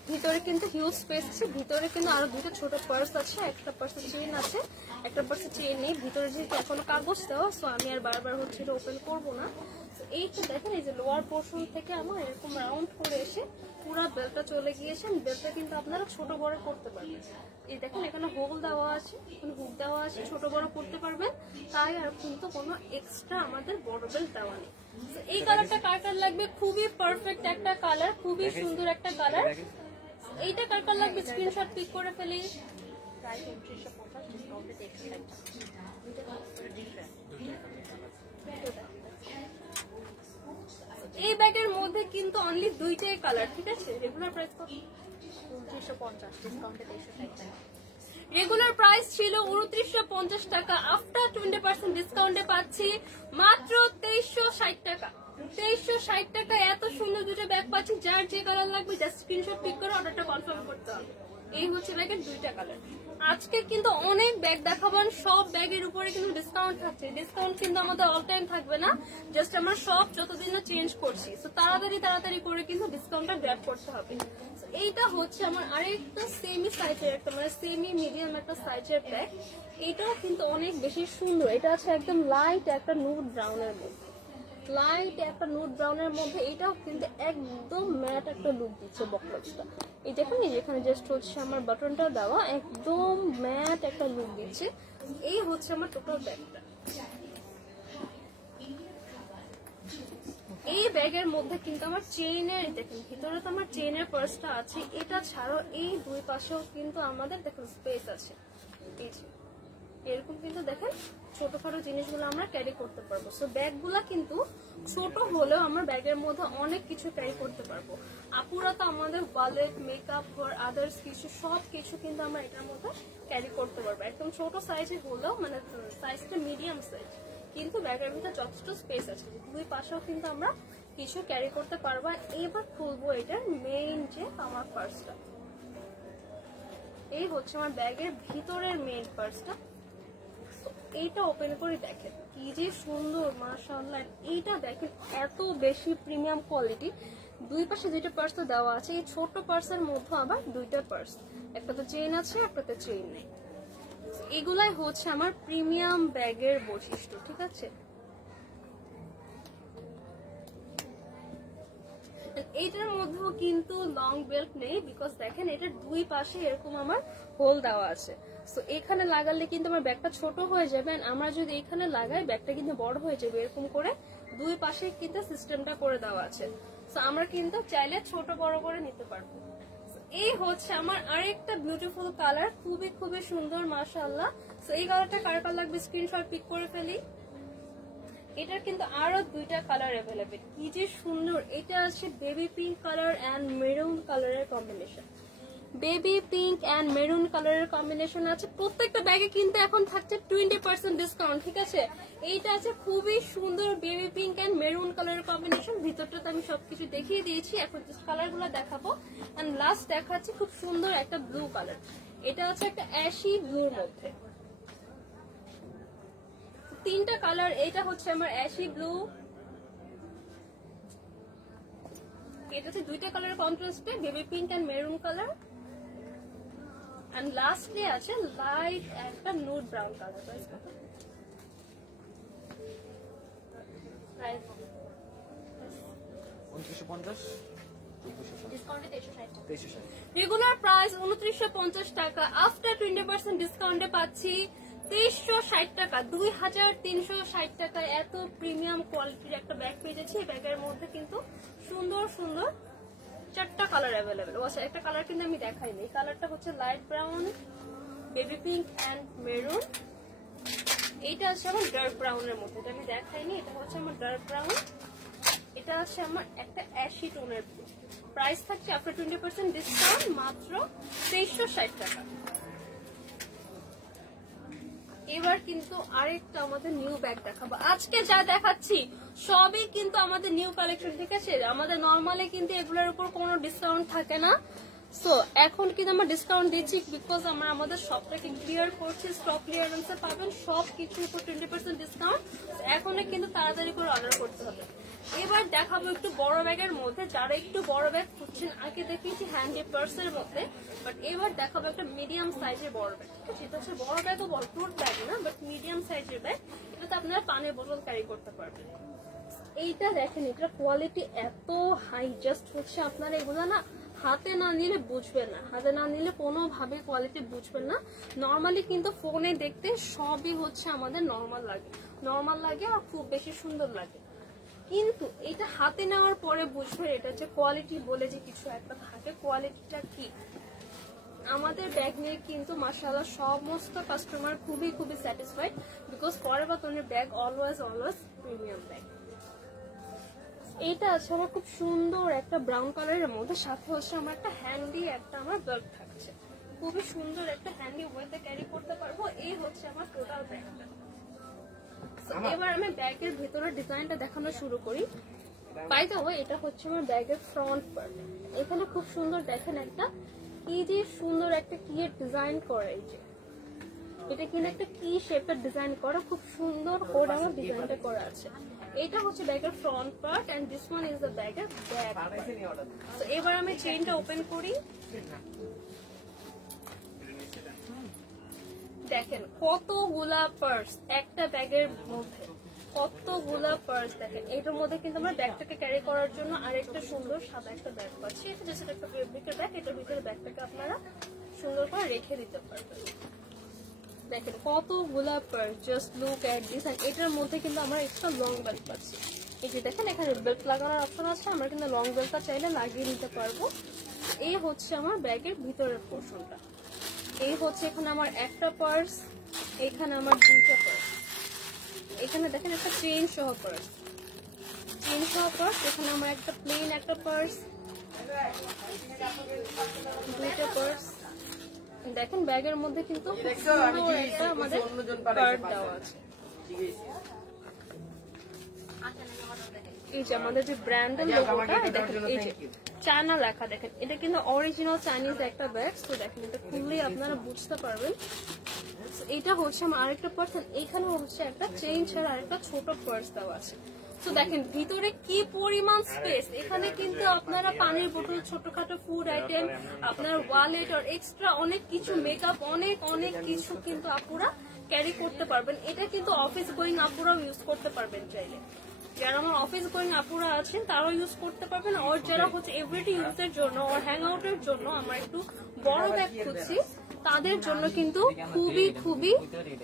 ভিতরে কিন্তু হিউজ স্পেস আছে, ভিতরে কিন্তু আরো দুটো ছোট পার্স আছে, একটা পার্সে চেইন আছে, একটা পার্সে চেইন নেই। ভিতরে যেহেতু এখনো কাগজ দেওয়া, সো আমি আর বারবার হচ্ছে এটা ওপেন করবো না। এইটা দেখেন, এই যে লোয়ার পোর্শন থেকে আমার এরকম রাউন্ড করে এসে পুরো বেলটা চলে গিয়েছে। বেলটা কিন্তু আপনারা ছোট বড় করতে পারবেন। এই দেখেন এখানে হোল দেওয়া আছে, এখানে হুক দেওয়া আছে, ছোট বড় করতে পারবেন। তাই আর কিন্তু কোনো এক্সট্রা আমাদের বড় বেল দেওয়া নেই। এই কালারটা কার কার লাগবে, খুবই পারফেক্ট একটা কালার, খুবই সুন্দর একটা কালার। এইটা কার কার লাগবে স্ক্রিনশট পিক করে ফেলি। এই ব্যাগের মধ্যে কিন্তু অনলি দুইটাই কালার, ঠিক আছে। রেগুলার প্রাইস কত? 2950, ডিসকাউন্টে 2360 টাকা। রেগুলার প্রাইস ছিল 2950 টাকা, আফটার 20% ডিসকাউন্টে পাচ্ছি মাত্র 2360 টাকা। 2360 টাকা এত সুন্দর দুটো ব্যাগ পাচ্ছি। যার যে কালার লাগবে জাস্ট স্ক্রিনশট পিক করে অর্ডারটা কনফার্ম করতে হবে। এই হচ্ছে ব্যাগের দুইটা কালার। আজকে কিন্তু অনেক ব্যাগ দেখাবেন, সব ব্যাগের উপরে কিন্তু ডিসকাউন্ট থাকছে। ডিসকাউন্ট কিন্তু আমাদের অল টাইম থাকবে না, জাস্ট আমরা সব যতদিন না চেঞ্জ করছি। তো তাড়াতাড়ি করে কিন্তু ডিসকাউন্টটা গ্র্যাব করতে হবে। এইটা হচ্ছে আমার আরেকটা সেমি সাইজের একটা, মানে সেমি মিডিয়াম একটা সাইজের ব্যাগ। এটাও কিন্তু অনেক বেশি সুন্দর। এটা আছে একদম লাইট একটা নুড ব্রাউনের মধ্যে, লাইট একটা নুড ব্রাউনের মধ্যে, এটাও কিন্তু একদম ম্যাট একটা লুক দিচ্ছে বকলেসটা। এই দেখেন যেখানে জাস্ট হচ্ছে আমার বাটনটা দেওয়া, একদম ম্যাট একটা লুক দিচ্ছে। এই হচ্ছে আমার টোটাল ব্যাগটা। এই ব্যাগের মধ্যে কিন্তু আমার চেইনের, দেখেন ভিতরে তো আমার চেইনের পার্সটা আছে, এটা ছাড়াও এই দুই পাশেও কিন্তু আমাদের দেখেন স্পেস আছে। এই যে এরকম কিন্তু দেখেন ছোটখাটো জিনিসগুলো আমরা ক্যারি করতে পারবো। সো ব্যাগগুলা কিন্তু ছোট হলেও আমরা ব্যাগের মধ্যে অনেক কিছু ক্যারি করতে পারবো। আপুরা তো আমাদের ওয়ালেট, মেকআপ আর আদার্স কিছু সব কিছু কিন্তু আমরা এটার মধ্যে ক্যারি করতে পারবো। একদম ছোট সাইজে হলেও, মানে সাইজটা মিডিয়াম সাইজ, কিন্তু ব্যাগের ভিতরে যথেষ্ট স্পেস আছে, দুই পাশেও কিন্তু আমরা কিছু ক্যারি করতে পারবো। এবার খুলবো এটার মেইন যে আমার পার্সটা। এই হচ্ছে আমার ব্যাগের ভিতরের মেইন পার্সটা। এইটা ওপেন করে দেখেন কি যে সুন্দর, মাশাআল্লাহ। এইটা দেখেন এত বেশি প্রিমিয়াম কোয়ালিটি। দুই পাশে দুইটা পার্স তো দেওয়া আছে, এই ছোট পার্সের মধ্যে আবার দুইটা পার্স, একটাতে চেইন আছে একটাতে চেইন নেই। এগুলাই হচ্ছে আমার প্রিমিয়াম ব্যাগের বৈশিষ্ট্য, ঠিক আছে। এইটার মধ্যেও কিন্তু লং বেল্ট নেই, বিকজ দেখেন এটার দুই পাশে এরকম আমার হোল দেওয়া আছে। সো এখানে লাগালে কিন্তু আমার ব্যাগটা ছোট হয়ে যাবে, আমরা যদি এখানে লাগাই ব্যাগটা কিন্তু বড় হয়ে যাবে। এরকম করে দুই পাশে কিন্তু সিস্টেমটা করে দেওয়া আছে। সো আমরা কিন্তু চাইলে ছোট বড় করে নিতে পারবো। এই হচ্ছে আমার আরেকটা বিউটিফুল কালার, খুবই খুবই সুন্দর মাশাআল্লাহ। সো এই কালারটা কার কার লাগবে স্ক্রিনশট পিক করে ফেলি। এটার কিন্তু আরো দুইটা কালার অ্যাভেলেবেল, কি যে সুন্দর। এটা আছে baby pink colour and maroon কালারের combination. Baby pink and maroon কালারের কম্বিনেশন আছে। প্রত্যেকটা ব্যাগে কিন্তু এখন থাকছে 20% ডিসকাউন্ট, ঠিক আছে। এইটা আছে খুবই সুন্দর বেবি পিঙ্ক এন্ড মেরুন কালারের কম্বিনেশন। ভিতরটাতে আমি সবকিছু দেখিয়ে দিয়েছি, এখন কালার গুলো দেখাবো। এন্ড লাস্ট দেখাচ্ছি খুব সুন্দর একটা ব্লু কালার। এটা হচ্ছে একটা অ্যাশি ব্লুর মধ্যে, তিনটা কালার। এটা হচ্ছে আমার অ্যাশি ব্লু, এটা হচ্ছে দুইটা কালার কন্ট্রাস্টে baby pink and maroon colour, and lastly আছে লাইট একটা nude brown colour. Regular price 2950 টাকা, আফটার 20% ডিসকাউন্টে পাচ্ছি 2360 টাকা, 2360 টাকায় এত প্রিমিয়াম কোয়ালিটির একটা ব্যাগ পেয়ে যাচ্ছি। এই ব্যাগের মধ্যে কিন্তু সুন্দর সুন্দর চারটা কালার অ্যাভেলেবেল। আচ্ছা একটা কালার কিন্তু আমি দেখাইনি, এই কালারটা হচ্ছে light brown, baby pink and maroon. এইটা আছে আমার ডার্ক ব্রাউনের মধ্যে, এটা আমি দেখাইনি। এটা হচ্ছে আমার ডার্ক ব্রাউন, এটা আছে আমার একটা অ্যাশি টোনের। প্রাইস থাকছে আফটার 20% ডিসকাউন্ট মাত্র 2360 টাকা। এবার কিন্তু আরেকটা আমাদের নিউ ব্যাগ দেখাবো। আজকে যা দেখাচ্ছি সবই কিন্তু আমাদের নিউ কালেকশন, ঠিক আছে। আমাদের নরমালি কিন্তু এগুলোর উপর কোনো ডিসকাউন্ট থাকে না। সো এখন কিন্তু আমরা ডিসকাউন্ট দিচ্ছি, বিকজ আমরা আমাদের শপটাকে ক্লিয়ার করছি, স্টক ক্লিয়ারেন্সে পাবেন সব কিছুর উপর 20% ডিসকাউন্ট। এখন কিন্তু তাড়াতাড়ি করে অর্ডার করতে হবে। এবার দেখাবো একটু বড় ব্যাগের মধ্যে, যারা একটু বড় ব্যাগ খুঁজছেন। আগে দেখিয়েছি হ্যান্ডি পার্সের মধ্যে, বাট এবার দেখাবো একটা মিডিয়াম সাইজের বড় ব্যাগ, ঠিক আছে। এটা হচ্ছে বড় ব্যাগ ও বড় টুট ব্যাগ না, বাট মিডিয়াম সাইজের ব্যাগ। এটাতে আপনারা পানির বোতল ক্যারি করতে পারবেন। এইটা দেখেন, এটা কোয়ালিটি এত হাই, জাস্ট হচ্ছে আপনারা এগুলো না হাতে না নিলে বুঝবেন না, হাতে না নিলে কোনোভাবে কোয়ালিটি বুঝবেন না। নর্মালি কিন্তু ফোনে দেখতে সবই হচ্ছে আমাদের নর্মাল লাগে আর খুব বেশি সুন্দর লাগে, কিন্তু এটা হাতে নেওয়ার পরে বুঝবেন এটা হচ্ছে কোয়ালিটি বলে যে কিছু একটা থাকে, কোয়ালিটিটা কি। আমাদের ব্যাগ নিয়ে কিন্তু মাশাআল্লাহ সমস্ত কাস্টমার খুবই খুবই স্যাটিসফাইড, বিকজ ফরএভার তনির ব্যাগ অলওয়েজ প্রিমিয়াম ব্যাগ। এইটা আছে আমার খুব সুন্দর একটা ব্রাউন কালারের মধ্যে, সাথে হচ্ছে আমার একটা হ্যান্ডি একটা আমার বেল্ট থাকছে, খুবই সুন্দর একটা হ্যান্ডি ওয়েতে ক্যারি করতে পারবো। এই হচ্ছে আমার টোটাল ব্যাগটা। এবার আমি ব্যাগের ভেতরের ডিজাইনটা দেখানো শুরু করি। বাই দ্য ওয়ে, এটা হচ্ছে আমার ব্যাগের ফ্রন্ট পার্ট। এখানে খুব সুন্দর দেখেন একটা কি যে সুন্দর একটা কি ডিজাইন করা, এই যে এটা কিন্তু একটা কি শেপের ডিজাইন করা, খুব সুন্দর করে আমার ডিজাইনটা করা আছে। এটা হচ্ছে ব্যাগের front part and this one is the ব্যাগের ব্যাক পার্ট। তো এবার আমি চেইনটা ওপেন করি, দেখেন কতগুলা পার্স একটা ব্যাগের মধ্যে। কতগুলা পার্স দেখেন। এটার মধ্যে কিন্তু আমরা ব্যাগটাকে ক্যারি করার জন্য আরেকটা সুন্দর সাদা একটা ব্যাগ পাচ্ছি। এটা জাস্ট একটা ফেব্রিকের ব্যাগ, এটার ভিতরে ব্যাগটাকে আপনারা সুন্দর করে রেখে দিতে পারবেন। দেখেন কতগুলা purse, just look at this. আর এটার মধ্যে কিন্তু আমরা এক্সট্রা লং বেল্ট পাচ্ছি। এই যে দেখেন এখানে বেল্ট লাগানোর অপশন আছে, আমরা কিন্তু লং বেল্টটা চাইলে লাগিয়ে নিতে পারবো। এই হচ্ছে আমার ব্যাগের ভিতরের পোর্শনটা। এই হচ্ছে এখানে আমার একটা পার্স, এখানে আমার দুইটা পার্স। এখানে দেখেন একটা চেইন সহ পার্স, এখানে আমার একটা প্লেন একটা পার্স, দুইটা পার্স। দেখেন ব্যাগের মধ্যে কিন্তু সুন্দর একটা আমাদের পার্ট দেওয়া আছে। এই যে আমাদের যে ব্র্যান্ডের লোগোটা দেখেন, এই যে চায়না লেখা, দেখেন এটা কিন্তু অরিজিনাল চাইনিজ একটা ব্যাগ। তো দেখেন এটা খুললেই আপনারা বুঝতে পারবেন। এটা হচ্ছে আমার আরেকটা পার্স, এখানে হচ্ছে একটা চেইন ছাড়া আরেকটা ছোট পার্স দেওয়া আছে। তো দেখেন ভিতরে কি পরিমাণ স্পেস। এখানে কিন্তু আপনারা পানির বোতল, ছোটখাটো ফুড আইটেম, আপনার ওয়ালেট আর এক্সট্রা অনেক কিছু, মেকআপ, অনেক কিছু কিন্তু আপুরা ক্যারি করতে পারবেন। এটা কিন্তু অফিস গোয়িং আপুরাও ইউজ করতে পারবেন চাইলে। যারা আমার অফিস গোয়িং আপুরা আছেন তারাও ইউজ করতে পারবেন। আর যারা হচ্ছে এভরিডে ইউজের জন্য আর হ্যাং আউটের জন্য আমার একটু বড় ব্যাগ খুঁজছি, তাদের জন্য কিন্তু খুবই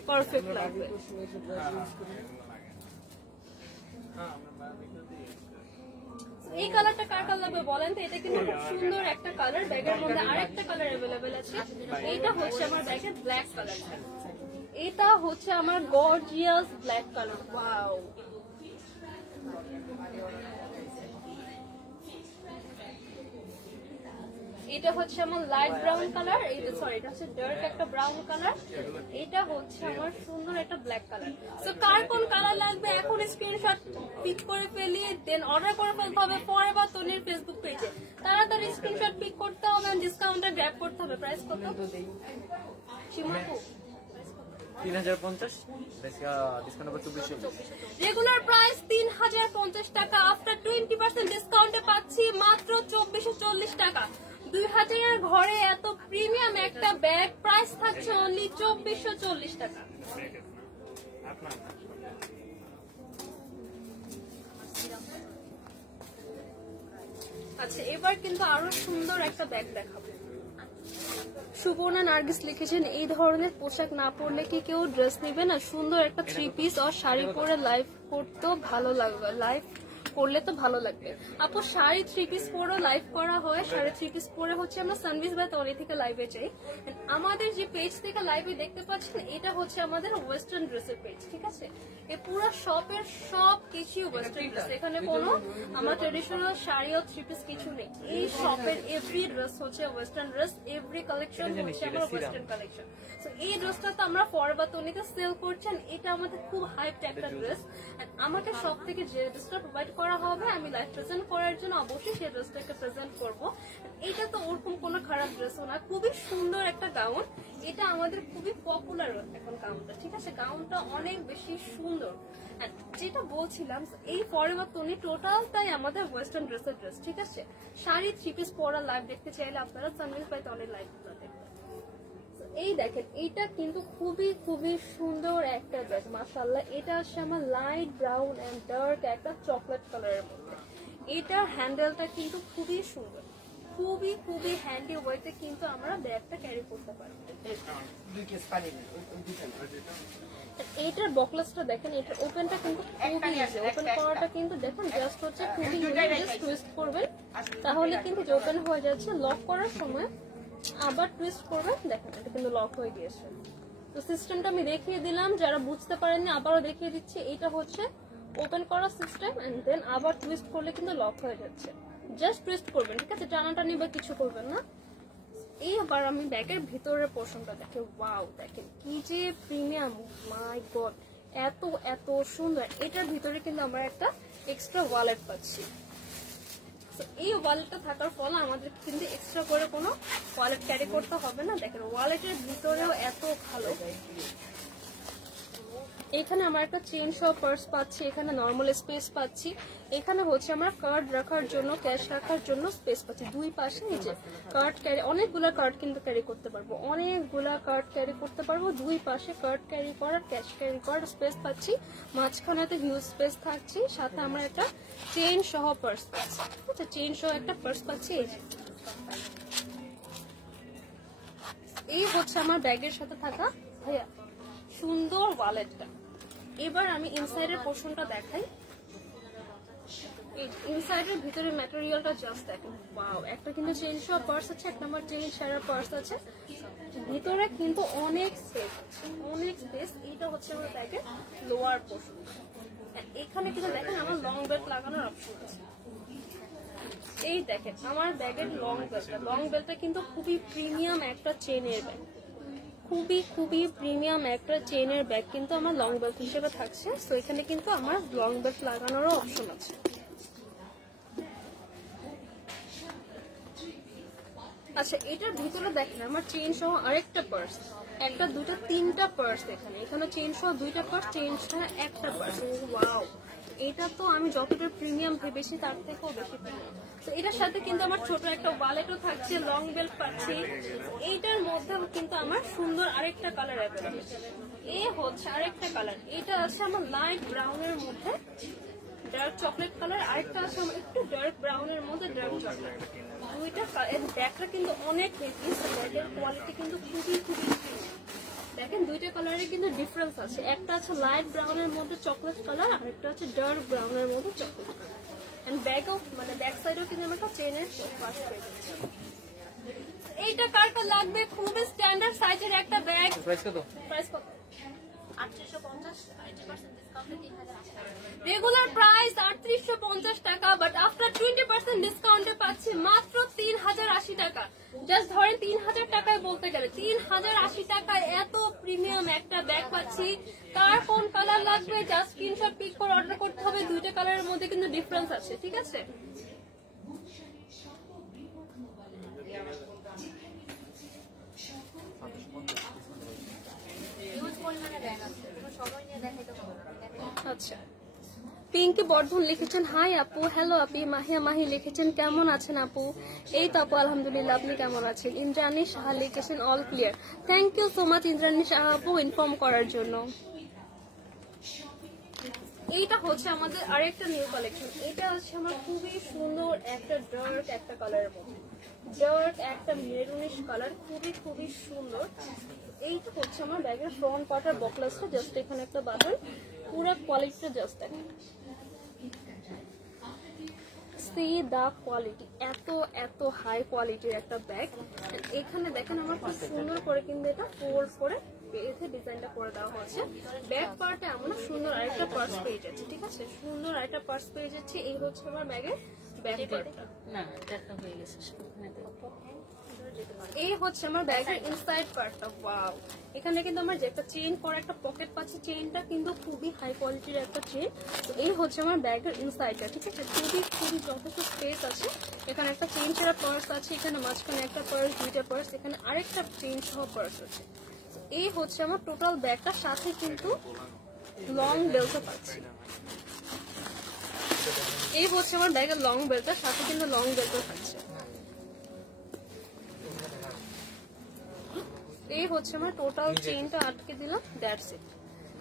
পারফেক্ট লাগবে। এই কালারটা কার কালার লাগবে বলেন তো? এটা কিন্তু খুব সুন্দর একটা কালার। ব্যাগের মধ্যে আরেকটা কালার অ্যাভেলেবেল আছে। এইটা হচ্ছে আমার ব্যাগের ব্ল্যাক কালার। এটা হচ্ছে আমার গর্জিয়াস ব্ল্যাক কালার। ওয়াও, এটা হচ্ছে আমার লাইট ব্রাউন কালার, সরি এটা হচ্ছে ডার্ক একটা ব্রাউন কালার। এটা হচ্ছে আমার সুন্দর একটা ব্ল্যাক কালার। সো কার কোন কালার লাগবে এখন স্ক্রিনশট পিক করে ফেলি, দেন অর্ডার করে ফেলতে হবে ফরএভার তনির ফেসবুক পেজে। তাড়াতাড়ি স্ক্রিনশট পিক করতে হবে, ডিসকাউন্টটা গ্র্যাব করতে হবে। প্রাইস কত সীমাপু? 3050, ডিসকাউন্ট হবে 2440। রেগুলার প্রাইস 3050 টাকা, আফটার 20% ডিসকাউন্টে পাচ্ছি মাত্র 2440 টাকা। 2000 এর ঘরে এত প্রিমিয়াম একটা ব্যাগ প্রাইস থাকছে অনলি 2440 টাকা। আচ্ছা এবার কিন্তু আরো সুন্দর একটা ব্যাগ দেখাবো। সুবর্ণা নার্গিস লিখেছেন, এই ধরনের পোশাক না পরলে কি কেউ ড্রেস নেবে না? সুন্দর একটা 3 পিস আর শাড়ি পরে লাইভ করতেও ভালো লাগবে, লাইভ করলে তো ভালো লাগবে। আপু শাড়ি 3 পিস পরে লাইভ করা হয়, শাড়ি 3 পিস পরে হচ্ছে আমরা সানভিস বাই তনি থেকে লাইভে যাই। আমাদের যে পেজ থেকে লাইভে দেখতে পাচ্ছেন এটা হচ্ছে আমাদের ওয়েস্টার্ন ড্রেসের পেজ, ঠিক আছে? এই পুরো শপের সব কিছু ওয়েস্টার্ন ড্রেস, এখানে কোনো আমার ট্রেডিশনাল শাড়ি ও 3 পিস কিছু নেই। এই শপের এভরি ড্রেস হচ্ছে ওয়েস্টার্ন ড্রেস, এভরি কালেকশন হচ্ছে আমার ওয়েস্টার্ন কালেকশন। তো এই ড্রেসটা তো আমরা ফরএভার তনিতে সেল করছেন, এটা আমাদের খুব হাইপড একটা ড্রেস। আমাকে সব থেকে যে ড্রেসটা প্রোভাইড করা হবে আমি লাইভ প্রেজেন্ট করার জন্য অবশ্যই সেই ড্রেসটাকে প্রেজেন্ট করবো। এটা তো ওরকম কোনো খারাপ ড্রেসও না, খুবই সুন্দর একটা গাউন। এটা আমাদের খুবই পপুলার এখন গাউনটা, ঠিক আছে? গাউনটা অনেক বেশি সুন্দর। যেটা বলছিলাম, এই ফরএভার তনি টোটালটাই আমাদের ওয়েস্টার্ন ড্রেসের ড্রেস, ঠিক আছে? শাড়ি 3 পিস পরা লাইভ দেখতে চাইলে আপনারা সানভিস বাই তনি লাইভ দেখবেন। এই দেখেন এইটা কিন্তু খুবই সুন্দর একটা ব্যাগ, মাশাআল্লাহ। এটা আসছে আমার লাইট ব্রাউন এন্ড ডার্ক একটা চকলেট কালারের মধ্যে। এটার হ্যান্ডেলটা কিন্তু খুবই সুন্দর, খুবই হ্যান্ডি ওয়েতে কিন্তু আমরা ব্যাগটা ক্যারি করতে পারি। এইটার বকলেসটা দেখেন, এটার ওপেনটা কিন্তু খুবই ইজি। ওপেন করাটা কিন্তু দেখেন জাস্ট হচ্ছে খুবই ইজি, জাস্ট টুইস্ট করবেন তাহলে কিন্তু ওপেন হয়ে যাচ্ছে। লক করার সময় আবার টুইস্ট করবেন, দেখেন এটা কিন্তু লক হয়ে গিয়েছে। তো সিস্টেমটা আমি দেখিয়ে দিলাম, যারা বুঝতে পারেননি আবারও দেখিয়ে দিচ্ছি। এটা হচ্ছে ওপেন করার সিস্টেম, এন্ড দেন আবার টুইস্ট করলে কিন্তু লক হয়ে যাচ্ছে। জাস্ট টুইস্ট করবেন, ঠিক আছে? টানাটানি বা কিছু করবেন না। এইবার আমি ব্যাগের ভিতরের পোর্শনটা দেখে ওয়াও, দেখেন কি যে প্রিমিয়াম, মাই গড, এত সুন্দর। এটার ভিতরে কিন্তু আমরা একটা এক্সট্রা ওয়ালেট পাচ্ছি। এই ওয়ালেটটা থাকার ফলে আমাদের কিন্তু এক্সট্রা করে কোনো ওয়ালেট ক্যারি করতে হবে না। দেখেন ওয়ালেটের ভিতরেও এত ভালো, এখানে আমার একটা চেইন সহ পার্স পাচ্ছি, এখানে নর্মাল স্পেস পাচ্ছি, এখানে হচ্ছে আমরা কার্ড রাখার জন্য, ক্যাশ রাখার জন্য স্পেস পাচ্ছি। দুই পাশে এই যে কার্ড ক্যারি, অনেকগুলা কার্ড কিন্তু ক্যারি করতে পারবো, অনেকগুলা কার্ড ক্যারি করতে পারবো। দুই পাশে কার্ড ক্যারি করার, ক্যাশ ক্যারি করার স্পেস পাচ্ছি, মাঝখানেতে হিউজ স্পেস থাকছে, সাথে আমরা একটা চেইন সহ পার্স পাচ্ছি। আচ্ছা, চেইন সহ একটা পার্স পাচ্ছি। এই হচ্ছে আমার ব্যাগের সাথে থাকা ভাইয়া সুন্দর ওয়ালেটটা। এবার আমি ইনসাইডের পোর্শনটা দেখাই। ইনসাইডের ভিতরে ম্যাটেরিয়ালটা জাস্ট দেখুন, ওয়াও। একটা কিন্তু চেইন সহ পার্স আছে, এক নম্বর চেইন সারা পার্স আছে, ভিতরে কিন্তু অনেক স্পেস, অনেক স্পেস। এইটা হচ্ছে আমার ব্যাগের লোয়ার পোর্শন। এখানে কিন্তু দেখেন আমার লং বেল্ট লাগানোর অপশন আছে। এই দেখেন আমার ব্যাগের লং বেল্টটা কিন্তু খুবই প্রিমিয়াম একটা চেইনের ব্যাগ, খুবই প্রিমিয়াম একটা চেইনের ব্যাগ কিন্তু আমার লং বেল্ট হিসেবে থাকছে। তো এখানে কিন্তু আমার লং বেল্ট লাগানোরও অপশন আছে। আচ্ছা, এটার ভিতরে দেখেন আমার চেইন সহ আরেকটা পার্স, একটা দুটা তিনটা পার্স। এখানে চেইন সহ দুইটা পার্স, চেইন সহ একটা পার্স। ওয়াও, এটা তো আমি যতটা প্রিমিয়াম ভেবেছি তার থেকেও বেশি প্রিমিয়াম। তো এটার সাথে কিন্তু আমার ছোট একটা ওয়ালেটও থাকছে, লং বেল্ট পাচ্ছি। এইটার মধ্যে কিন্তু আমার সুন্দর আরেকটা কালার অ্যাভেলেবল। এই হচ্ছে আরেকটা কালার, এটা আছে আমার লাইট ব্রাউনের মধ্যে ডার্ক চকলেট কালার, আরেকটা আছে আমার একটু ডার্ক ব্রাউনের মধ্যে ডার্ক চকলেট। দুইটা ব্যাগটা কিন্তু অনেক হেভি, ব্যাগের কোয়ালিটি কিন্তু খুবই দেখেন দুইটা কালারে কিন্তু ডিফারেন্স আছে। একটা আছে লাইট ব্রাউনের মধ্যে চকলেট কালার, আর একটা আছে ডার্ক ব্রাউনের মধ্যে চকলেট কালার। এন্ড ব্যাগও মানে ব্যাক সাইডেও কিন্তু আমরা একটা চেইনের পার্স পেয়ে যাচ্ছি। এইটা কার কার লাগবে? খুবই স্ট্যান্ডার্ড সাইজের একটা ব্যাগ। প্রাইস কত? প্রাইস কত? 3850, 20% ডিসকাউন্টে 3000 টাকা। রেগুলার প্রাইস 3850 টাকা, বাট আফটার 20% ডিসকাউন্টে পাচ্ছি মাত্র 3080 টাকা। জাস্ট ধরেন 3000 টাকায় বলতে গেলে 3080 টাকায় এত প্রিমিয়াম একটা ব্যাগ পাচ্ছি। কার কোন কালার লাগবে জাস্ট স্ক্রিনশট পিক করে অর্ডার করতে হবে। দুইটা কালারের মধ্যে কিন্তু ডিফারেন্স আছে, ঠিক আছে? আচ্ছা, পিঙ্কি বর্ধন লিখেছেন হাই আপু, হ্যালো আপি। মাহিয়া মাহি লিখেছেন কেমন আছেন আপু? এই তো আপু আলহামদুলিল্লাহ, আপনি কেমন আছেন? ইন্দ্রাণী সাহা লিখেছেন all clear. Thank you so much Indrani Saha আপু ইনফর্ম করার জন্য। এইটা হচ্ছে আমাদের আরেকটা নিউ কালেকশন। এটা হচ্ছে আমার খুবই সুন্দর একটা ডার্ক একটা কালারের মধ্যে, ডার্ক একটা মেরুনিশ কালার, খুবই সুন্দর। এইটা হচ্ছে আমার ব্যাগের ফ্রন্ট পার্টের বকলেসটা, জাস্ট এখানে একটা বাটন। পুরো কোয়ালিটিটা জাস্ট দেখেন, সি দা কোয়ালিটি, এত হাই কোয়ালিটির একটা ব্যাগ। এখানে দেখেন আমার খুব সুন্দর করে কিন্তু এটা ফোল্ড করে বেঁধে ডিজাইনটা করে দেওয়া হচ্ছে। ব্যাক পার্টে আমরা সুন্দর আরেকটা পার্স পেয়ে যাচ্ছি, ঠিক আছে? সুন্দর আরেকটা পার্স পেয়ে যাচ্ছি। এই হচ্ছে আমার ব্যাগের ব্যাক পার্টটা। না, এটা হয়ে গেছে। এই হচ্ছে আমার ব্যাগের ইনসাইড পার্টটা। ওয়াও, এখানে কিন্তু আমার যে একটা চেইন করা একটা পকেট পাচ্ছি, চেইনটা কিন্তু খুবই হাই কোয়ালিটির একটা চেইন। তো এই হচ্ছে আমার ব্যাগের ইনসাইডটা, ঠিক আছে? খুবই যথেষ্ট স্পেস আছে। এখানে একটা চেইন ছাড়া পার্স আছে, এখানে মাঝখানে একটা পার্স, দুইটা পার্স, এখানে আরেকটা চেইন সহ পার্স আছে। এই হচ্ছে আমার টোটাল ব্যাগটার সাথে কিন্তু লং বেল্টও পাচ্ছি। এই হচ্ছে আমার ব্যাগের লং বেল্টটার সাথে কিন্তু লং বেল্টও থাকছে। এই হচ্ছে আমার টোটাল চেইনটা আটকে দিলাম, দ্যাটস ইট।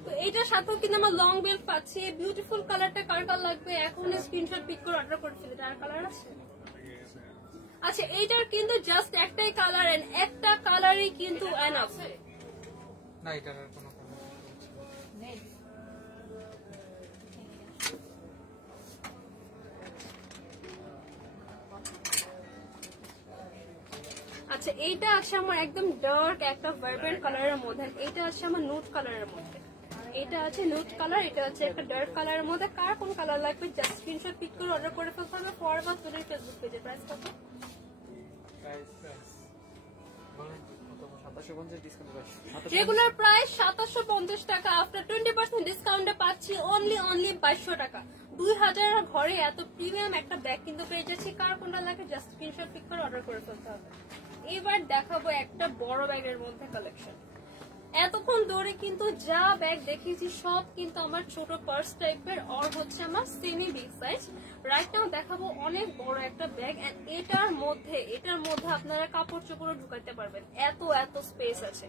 তো এইটার সাথেও কিন্তু আমার লং বেল্ট পাচ্ছি। বিউটিফুল কালারটা কার কার লাগবে এখন স্ক্রিনশট পিক করে অর্ডার করে ফেলে। আর কালার আছে? আচ্ছা, এইটার কিন্তু জাস্ট একটাই কালার, এন্ড একটা কালারই কিন্তু এনাফ। না, এটার আর কোনো নেই। আচ্ছা, এইটা আছে আমার একদম ডার্ক একটা ভাইব্রেন্ট কালারের মধ্যে, এইটা আছে আমার নুট কালারের মধ্যে। এটা আছে নুট কালার, এটা আছে একটা ডার্ক কালারের মধ্যে। কার কোন কালার লাগবে জাস্ট স্ক্রিনশট পিক করে অর্ডার করে ফেলতে হবে। ফরওয়ার্ড করে ফেসবুক পেজে। প্রাইস কত? রেগুলার প্রাইস 2750 টাকা, আফটার 20% ডিসকাউন্টে পাচ্ছি অনলি 2200 টাকা। 2000 ঘরে এত প্রিমিয়াম একটা ব্যাগ কিন্তু পেয়ে যাচ্ছি। কার কোনটা লাগে জাস্ট স্ক্রিনশট পিক করে অর্ডার করে ফেলতে হবে। এবার দেখাবো একটা বড় ব্যাগের মধ্যে কালেকশন। এতক্ষণ ধরে কিন্তু যা ব্যাগ দেখিয়েছি সব কিন্তু আমার ছোট পার্স টাইপের আর হচ্ছে আমার semi big size. Right now দেখাবো অনেক বড় একটা ব্যাগ, এন্ড এটার মধ্যে আপনারা কাপড় চোপড় ঢুকাইতে পারবেন, এত স্পেস আছে।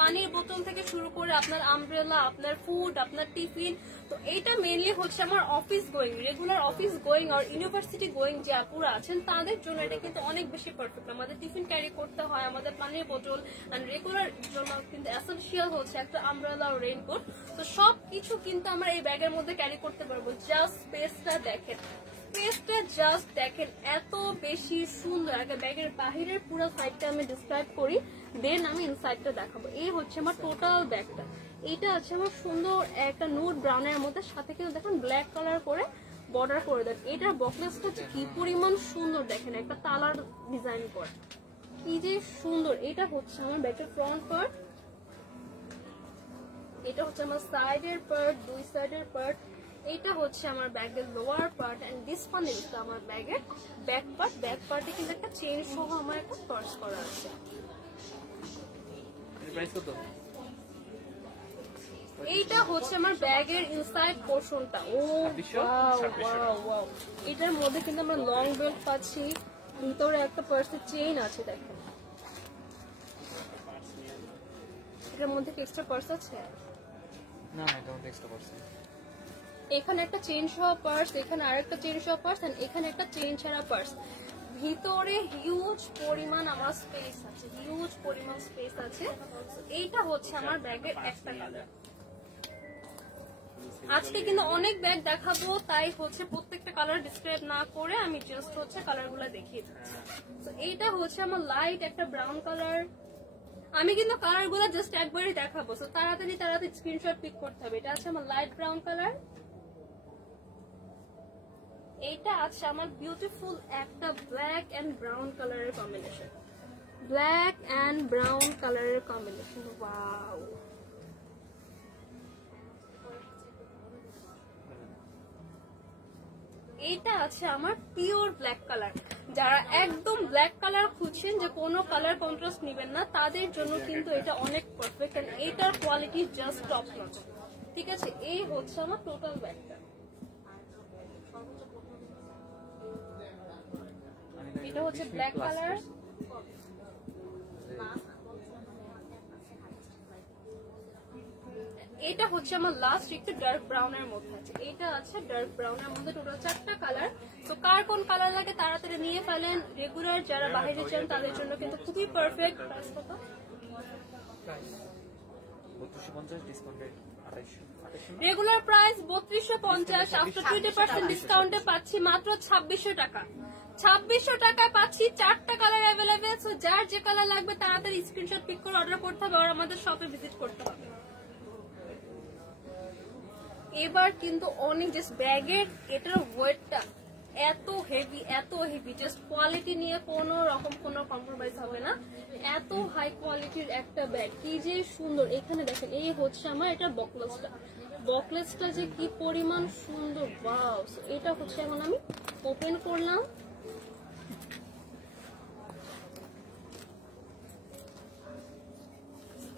পানির বোতল থেকে শুরু করে আপনার আমব্রেলা, আপনার ফুড, আপনার টিফিন। তো এইটা মেইনলি হচ্ছে আমার office going, regular office going আর ইউনিভার্সিটি গোয়িং যে আপুরা আছেন তাদের জন্য এটা কিন্তু অনেক বেশি পারফেক্ট। আমাদের টিফিন ক্যারি করতে হয়, আমাদের পানির বোতল এন্ড রেগুলার জন্য কিন্তু এসেনশিয়াল হচ্ছে একটা আমব্রেলা ও রেইনকোট। তো সবকিছু কিন্তু আমরা এই ব্যাগের মধ্যে ক্যারি করতে পারবো। জাস্ট স্পেসটা দেখেন, স্পেসটা জাস্ট দেখেন, এত বেশি সুন্দর। আগে ব্যাগের বাহিরের পুরো সাইডটা আমি ডিসক্রাইব করি, দেন আমি ইনসাইডটা দেখাবো। এই হচ্ছে আমার টোটাল ব্যাগটা। এইটা আছে আমার সুন্দর একটা নুড ব্রাউনের মধ্যে, সাথে কিন্তু দেখেন ব্ল্যাক কালার করে বর্ডার করে দেন। এটার বকলেসটা কি পরিমাণ সুন্দর দেখেন, একটা তালার ডিজাইন করা, কি যে সুন্দর। এটা হচ্ছে আমার ব্যাগের ফ্রন্ট পার্ট, এটা হচ্ছে আমার সাইডের পার্ট, দুই সাইডের পার্ট। এটা হচ্ছে আমার ব্যাগের lower part and this one is আমার ব্যাগের ব্যাক পার্ট। ব্যাক পার্টে কিন্তু একটা চেইন সহ আমার একটা পার্স করা আছে। এইটা হচ্ছে আমার ব্যাগের ইনসাইড পোর্শনটা। ও ওয়াও, এটার মধ্যে কিন্তু আমরা লং বেল্ট পাচ্ছি, ভিতরে একটা পার্সের চেইন আছে দেখেন। এটার মধ্যে কি এক্সট্রা পার্স আছে? না, এটা মধ্যে এক্সট্রা পার্স। এখানে একটা চেইন সহ পার্স, এখানে আরেকটা চেইন সহ পার্স এন্ড এখানে একটা চেইন ছাড়া পার্স। ভিতরে হিউজ পরিমাণ আমার স্পেস আছে, হিউজ পরিমাণ স্পেস আছে। এইটা হচ্ছে আমার ব্যাগের একটা কালার। আজকে কিন্তু অনেক ব্যাগ দেখাবো, তাই হচ্ছে প্রত্যেকটা কালার ডিসক্রাইব না করে আমি জাস্ট হচ্ছে কালার গুলা দেখিয়ে দিচ্ছি। তো এইটা হচ্ছে আমার লাইট একটা ব্রাউন কালার। আমি কিন্তু কালার গুলা জাস্ট একবারই দেখাবো, তো তাড়াতাড়ি স্ক্রিনশট পিক করতে হবে। এটা আছে আমার লাইট ব্রাউন কালার। এইটা আছে আমার বিউটিফুল একটা ব্ল্যাক এন্ড ব্রাউন কালারের কম্বিনেশন, ব্ল্যাক এন্ড ব্রাউন কালারের কম্বিনেশন। ওয়াও, এইটা আছে আমার পিওর ব্ল্যাক কালার। যারা একদম ব্ল্যাক কালার খুঁজছেন, যে কোনো কালার কন্ট্রাস্ট নেবেন না, তাদের জন্য কিন্তু এটা অনেক পারফেক্ট এন্ড এটার কোয়ালিটি জাস্ট টপ নচ। ঠিক আছে, এই হচ্ছে আমার টোটাল ব্যাগটা। এটা হচ্ছে ব্ল্যাক কালার। এটা হচ্ছে আমার লাস্ট একটু ডার্ক ব্রাউনের মধ্যে আছে। এটা আছে ডার্ক ব্রাউনের মধ্যে, টোটাল 4টা কালার। তো কার কোন কালার লাগে তাড়াতাড়ি নিয়ে ফেলেন। রেগুলার যারা বাইরে যান তাদের জন্য কিন্তু খুবই পারফেক্ট। প্রাইস কত? 3250, ডিসকাউন্টেড 2800। রেগুলার প্রাইস 3250, আফটার 20% ডিসকাউন্টে পাচ্ছি মাত্র 2600 টাকা। 2600 টাকায় পাচ্ছি 4টা কালার অ্যাভেলেবেল। সো যার যে কালার লাগবে তাড়াতাড়ি স্ক্রিনশট পিক করে অর্ডার করতে হবে আর আমাদের শপে ভিজিট করতে হবে। এবার কিন্তু অনেক জাস্ট ব্যাগের এটার ওয়েটটা এত হেভি, জাস্ট কোয়ালিটি নিয়ে কোনো রকম কোনো কম্প্রোমাইজ হবে না। এত হাই কোয়ালিটির একটা ব্যাগ, কি যে সুন্দর। এখানে দেখেন, এই হচ্ছে আমার এটা বকলেসটা যে কি পরিমাণ সুন্দর। ওয়াও, এটা হচ্ছে এখন আমি ওপেন করলাম।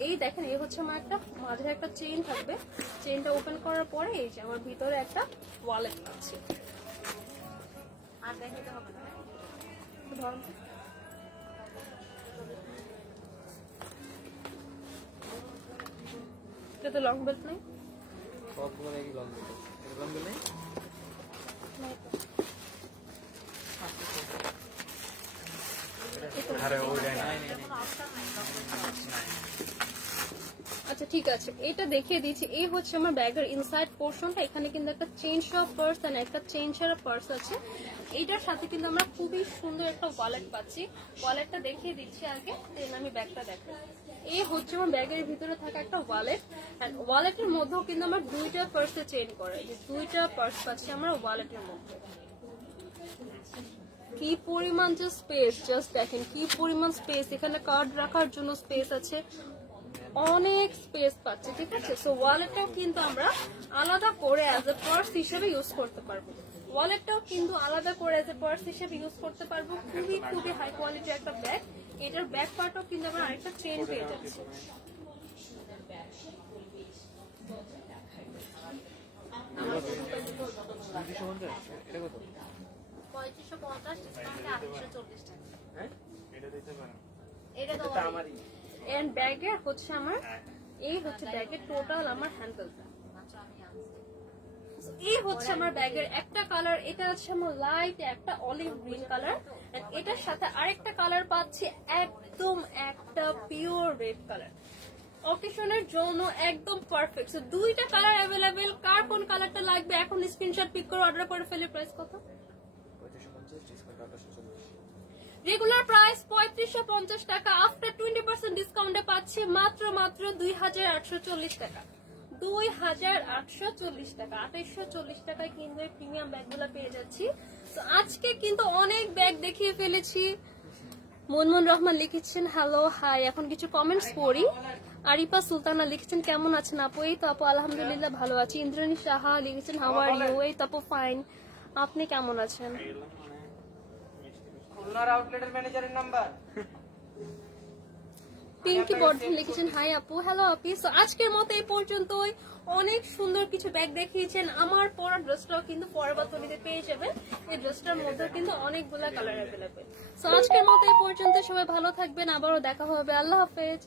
এই দেখেন, এই হচ্ছে আমার একটা মাঝে একটা চেইন থাকবে। চেইনটা ওপেন করার পরে এই যে আমার ভিতরে একটা ওয়ালেট আছে। আর দেখাতে হবে না, ধরুন এটা লং বেল্ট নেই, সবগুলো নাকি লং বেল্ট আছে? লং বেল্ট নেই। আরে ওইটাই না। আচ্ছা ঠিক আছে, এটা দেখিয়ে দিচ্ছি। এই হচ্ছে আমার ব্যাগের ইনসাইড পোর্শনটা। এখানে কিন্তু একটা চেইন সহ পার্স আর একটা চেইন ছাড়া পার্স আছে। এইটার সাথে কিন্তু আমরা খুবই সুন্দর একটা ওয়ালেট পাচ্ছি। ওয়ালেটটা দেখিয়ে দিচ্ছি আগে, দেন আমি ব্যাগটা দেখাই। এই হচ্ছে আমার ব্যাগের ভিতরে থাকা একটা ওয়ালেট, এন্ড ওয়ালেটের মধ্যেও কিন্তু আমার 2টা পার্সে চেইন করা। যে 2টা পার্স পাচ্ছি আমরা ওয়ালেটের মধ্যে। কি পরিমাণ যে স্পেস, জাস্ট দেখেন কি পরিমাণ স্পেস। এখানে কার্ড রাখার জন্য স্পেস আছে, অনেক স্পেস পাচ্ছে। ঠিক আছে, সো ওয়ালেটটাও কিন্তু আমরা আলাদা করে অ্যাজ এ পার্স হিসেবে ইউজ করতে পারবো। ওয়ালেটটাও কিন্তু আলাদা করে অ্যাজ এ পার্স হিসেবে ইউজ করতে পারবো। খুবই হাই কোয়ালিটির একটা ব্যাগ। এটার ব্যাক পার্টও কিন্তু আমরা আরেকটা চেইন পেয়ে যাচ্ছি। 3550 এটা কত? 3550 ডিসকাউন্টে 840 টাকা। হ্যাঁ এটা দিতে পারেন। এটা তো আমারই। এন্ড ব্যাগে হচ্ছে আমার এই হচ্ছে ব্যাগের টোটাল আমার হ্যান্ডেলটা। এই হচ্ছে আমার ব্যাগের একটা কালার, এটা হচ্ছে আমার লাইট একটা অলিভ গ্রিন কালার, এটার সাথে আরেকটা কালার পাচ্ছি একদম একটা পিওর রেড কালার। অকেশনের জন্য একদম পারফেক্ট। সো দুইটা কালার অ্যাভেলেবেল, কার কোন কালারটা লাগবে এখন স্ক্রিনশট পিক করে অর্ডার করে ফেলে। প্রাইস কত? 3550 ডিসকাউন্ট 2840। রেগুলার প্রাইস 3550 টাকা, আফটার 20% ডিসকাউন্টে পাচ্ছি মাত্র 2840 টাকা। 2840 টাকা, 2840 টাকায় কিন্তু প্রিমিয়াম ব্যাগগুলো পেয়ে যাচ্ছি। তো আজকে কিন্তু অনেক ব্যাগ দেখিয়ে ফেলেছি। মনমন রহমান লিখেছেন হ্যালো হাই। এখন কিছু কমেন্টস পড়ি। আরিফা সুলতানা লিখেছেন কেমন আছেন আপু? এই তো আপু আলহামদুলিল্লাহ ভালো আছি। ইন্দ্রাণী সাহা লিখেছেন হাউ আর ইউ? এই তো আপু ফাইন, আপনি কেমন আছেন? খুলনার আউটলেটের ম্যানেজারের নাম্বার। পিঙ্কি বর্ধন লিখেছেন হাই আপু। হ্যালো আপি। সো আজকের মতো এই পর্যন্তই। অনেক সুন্দর কিছু ব্যাগ দেখিয়েছেন। আমার পরা ড্রেসটাও কিন্তু পরবর্তীতে পেয়ে যাবেন। এই ড্রেসটার মধ্যে কিন্তু অনেকগুলা কালার অ্যাভেলেবেল। সো আজকের মতো এই পর্যন্ত, সবাই ভালো থাকবেন, আবারও দেখা হবে। আল্লাহ হাফেজ।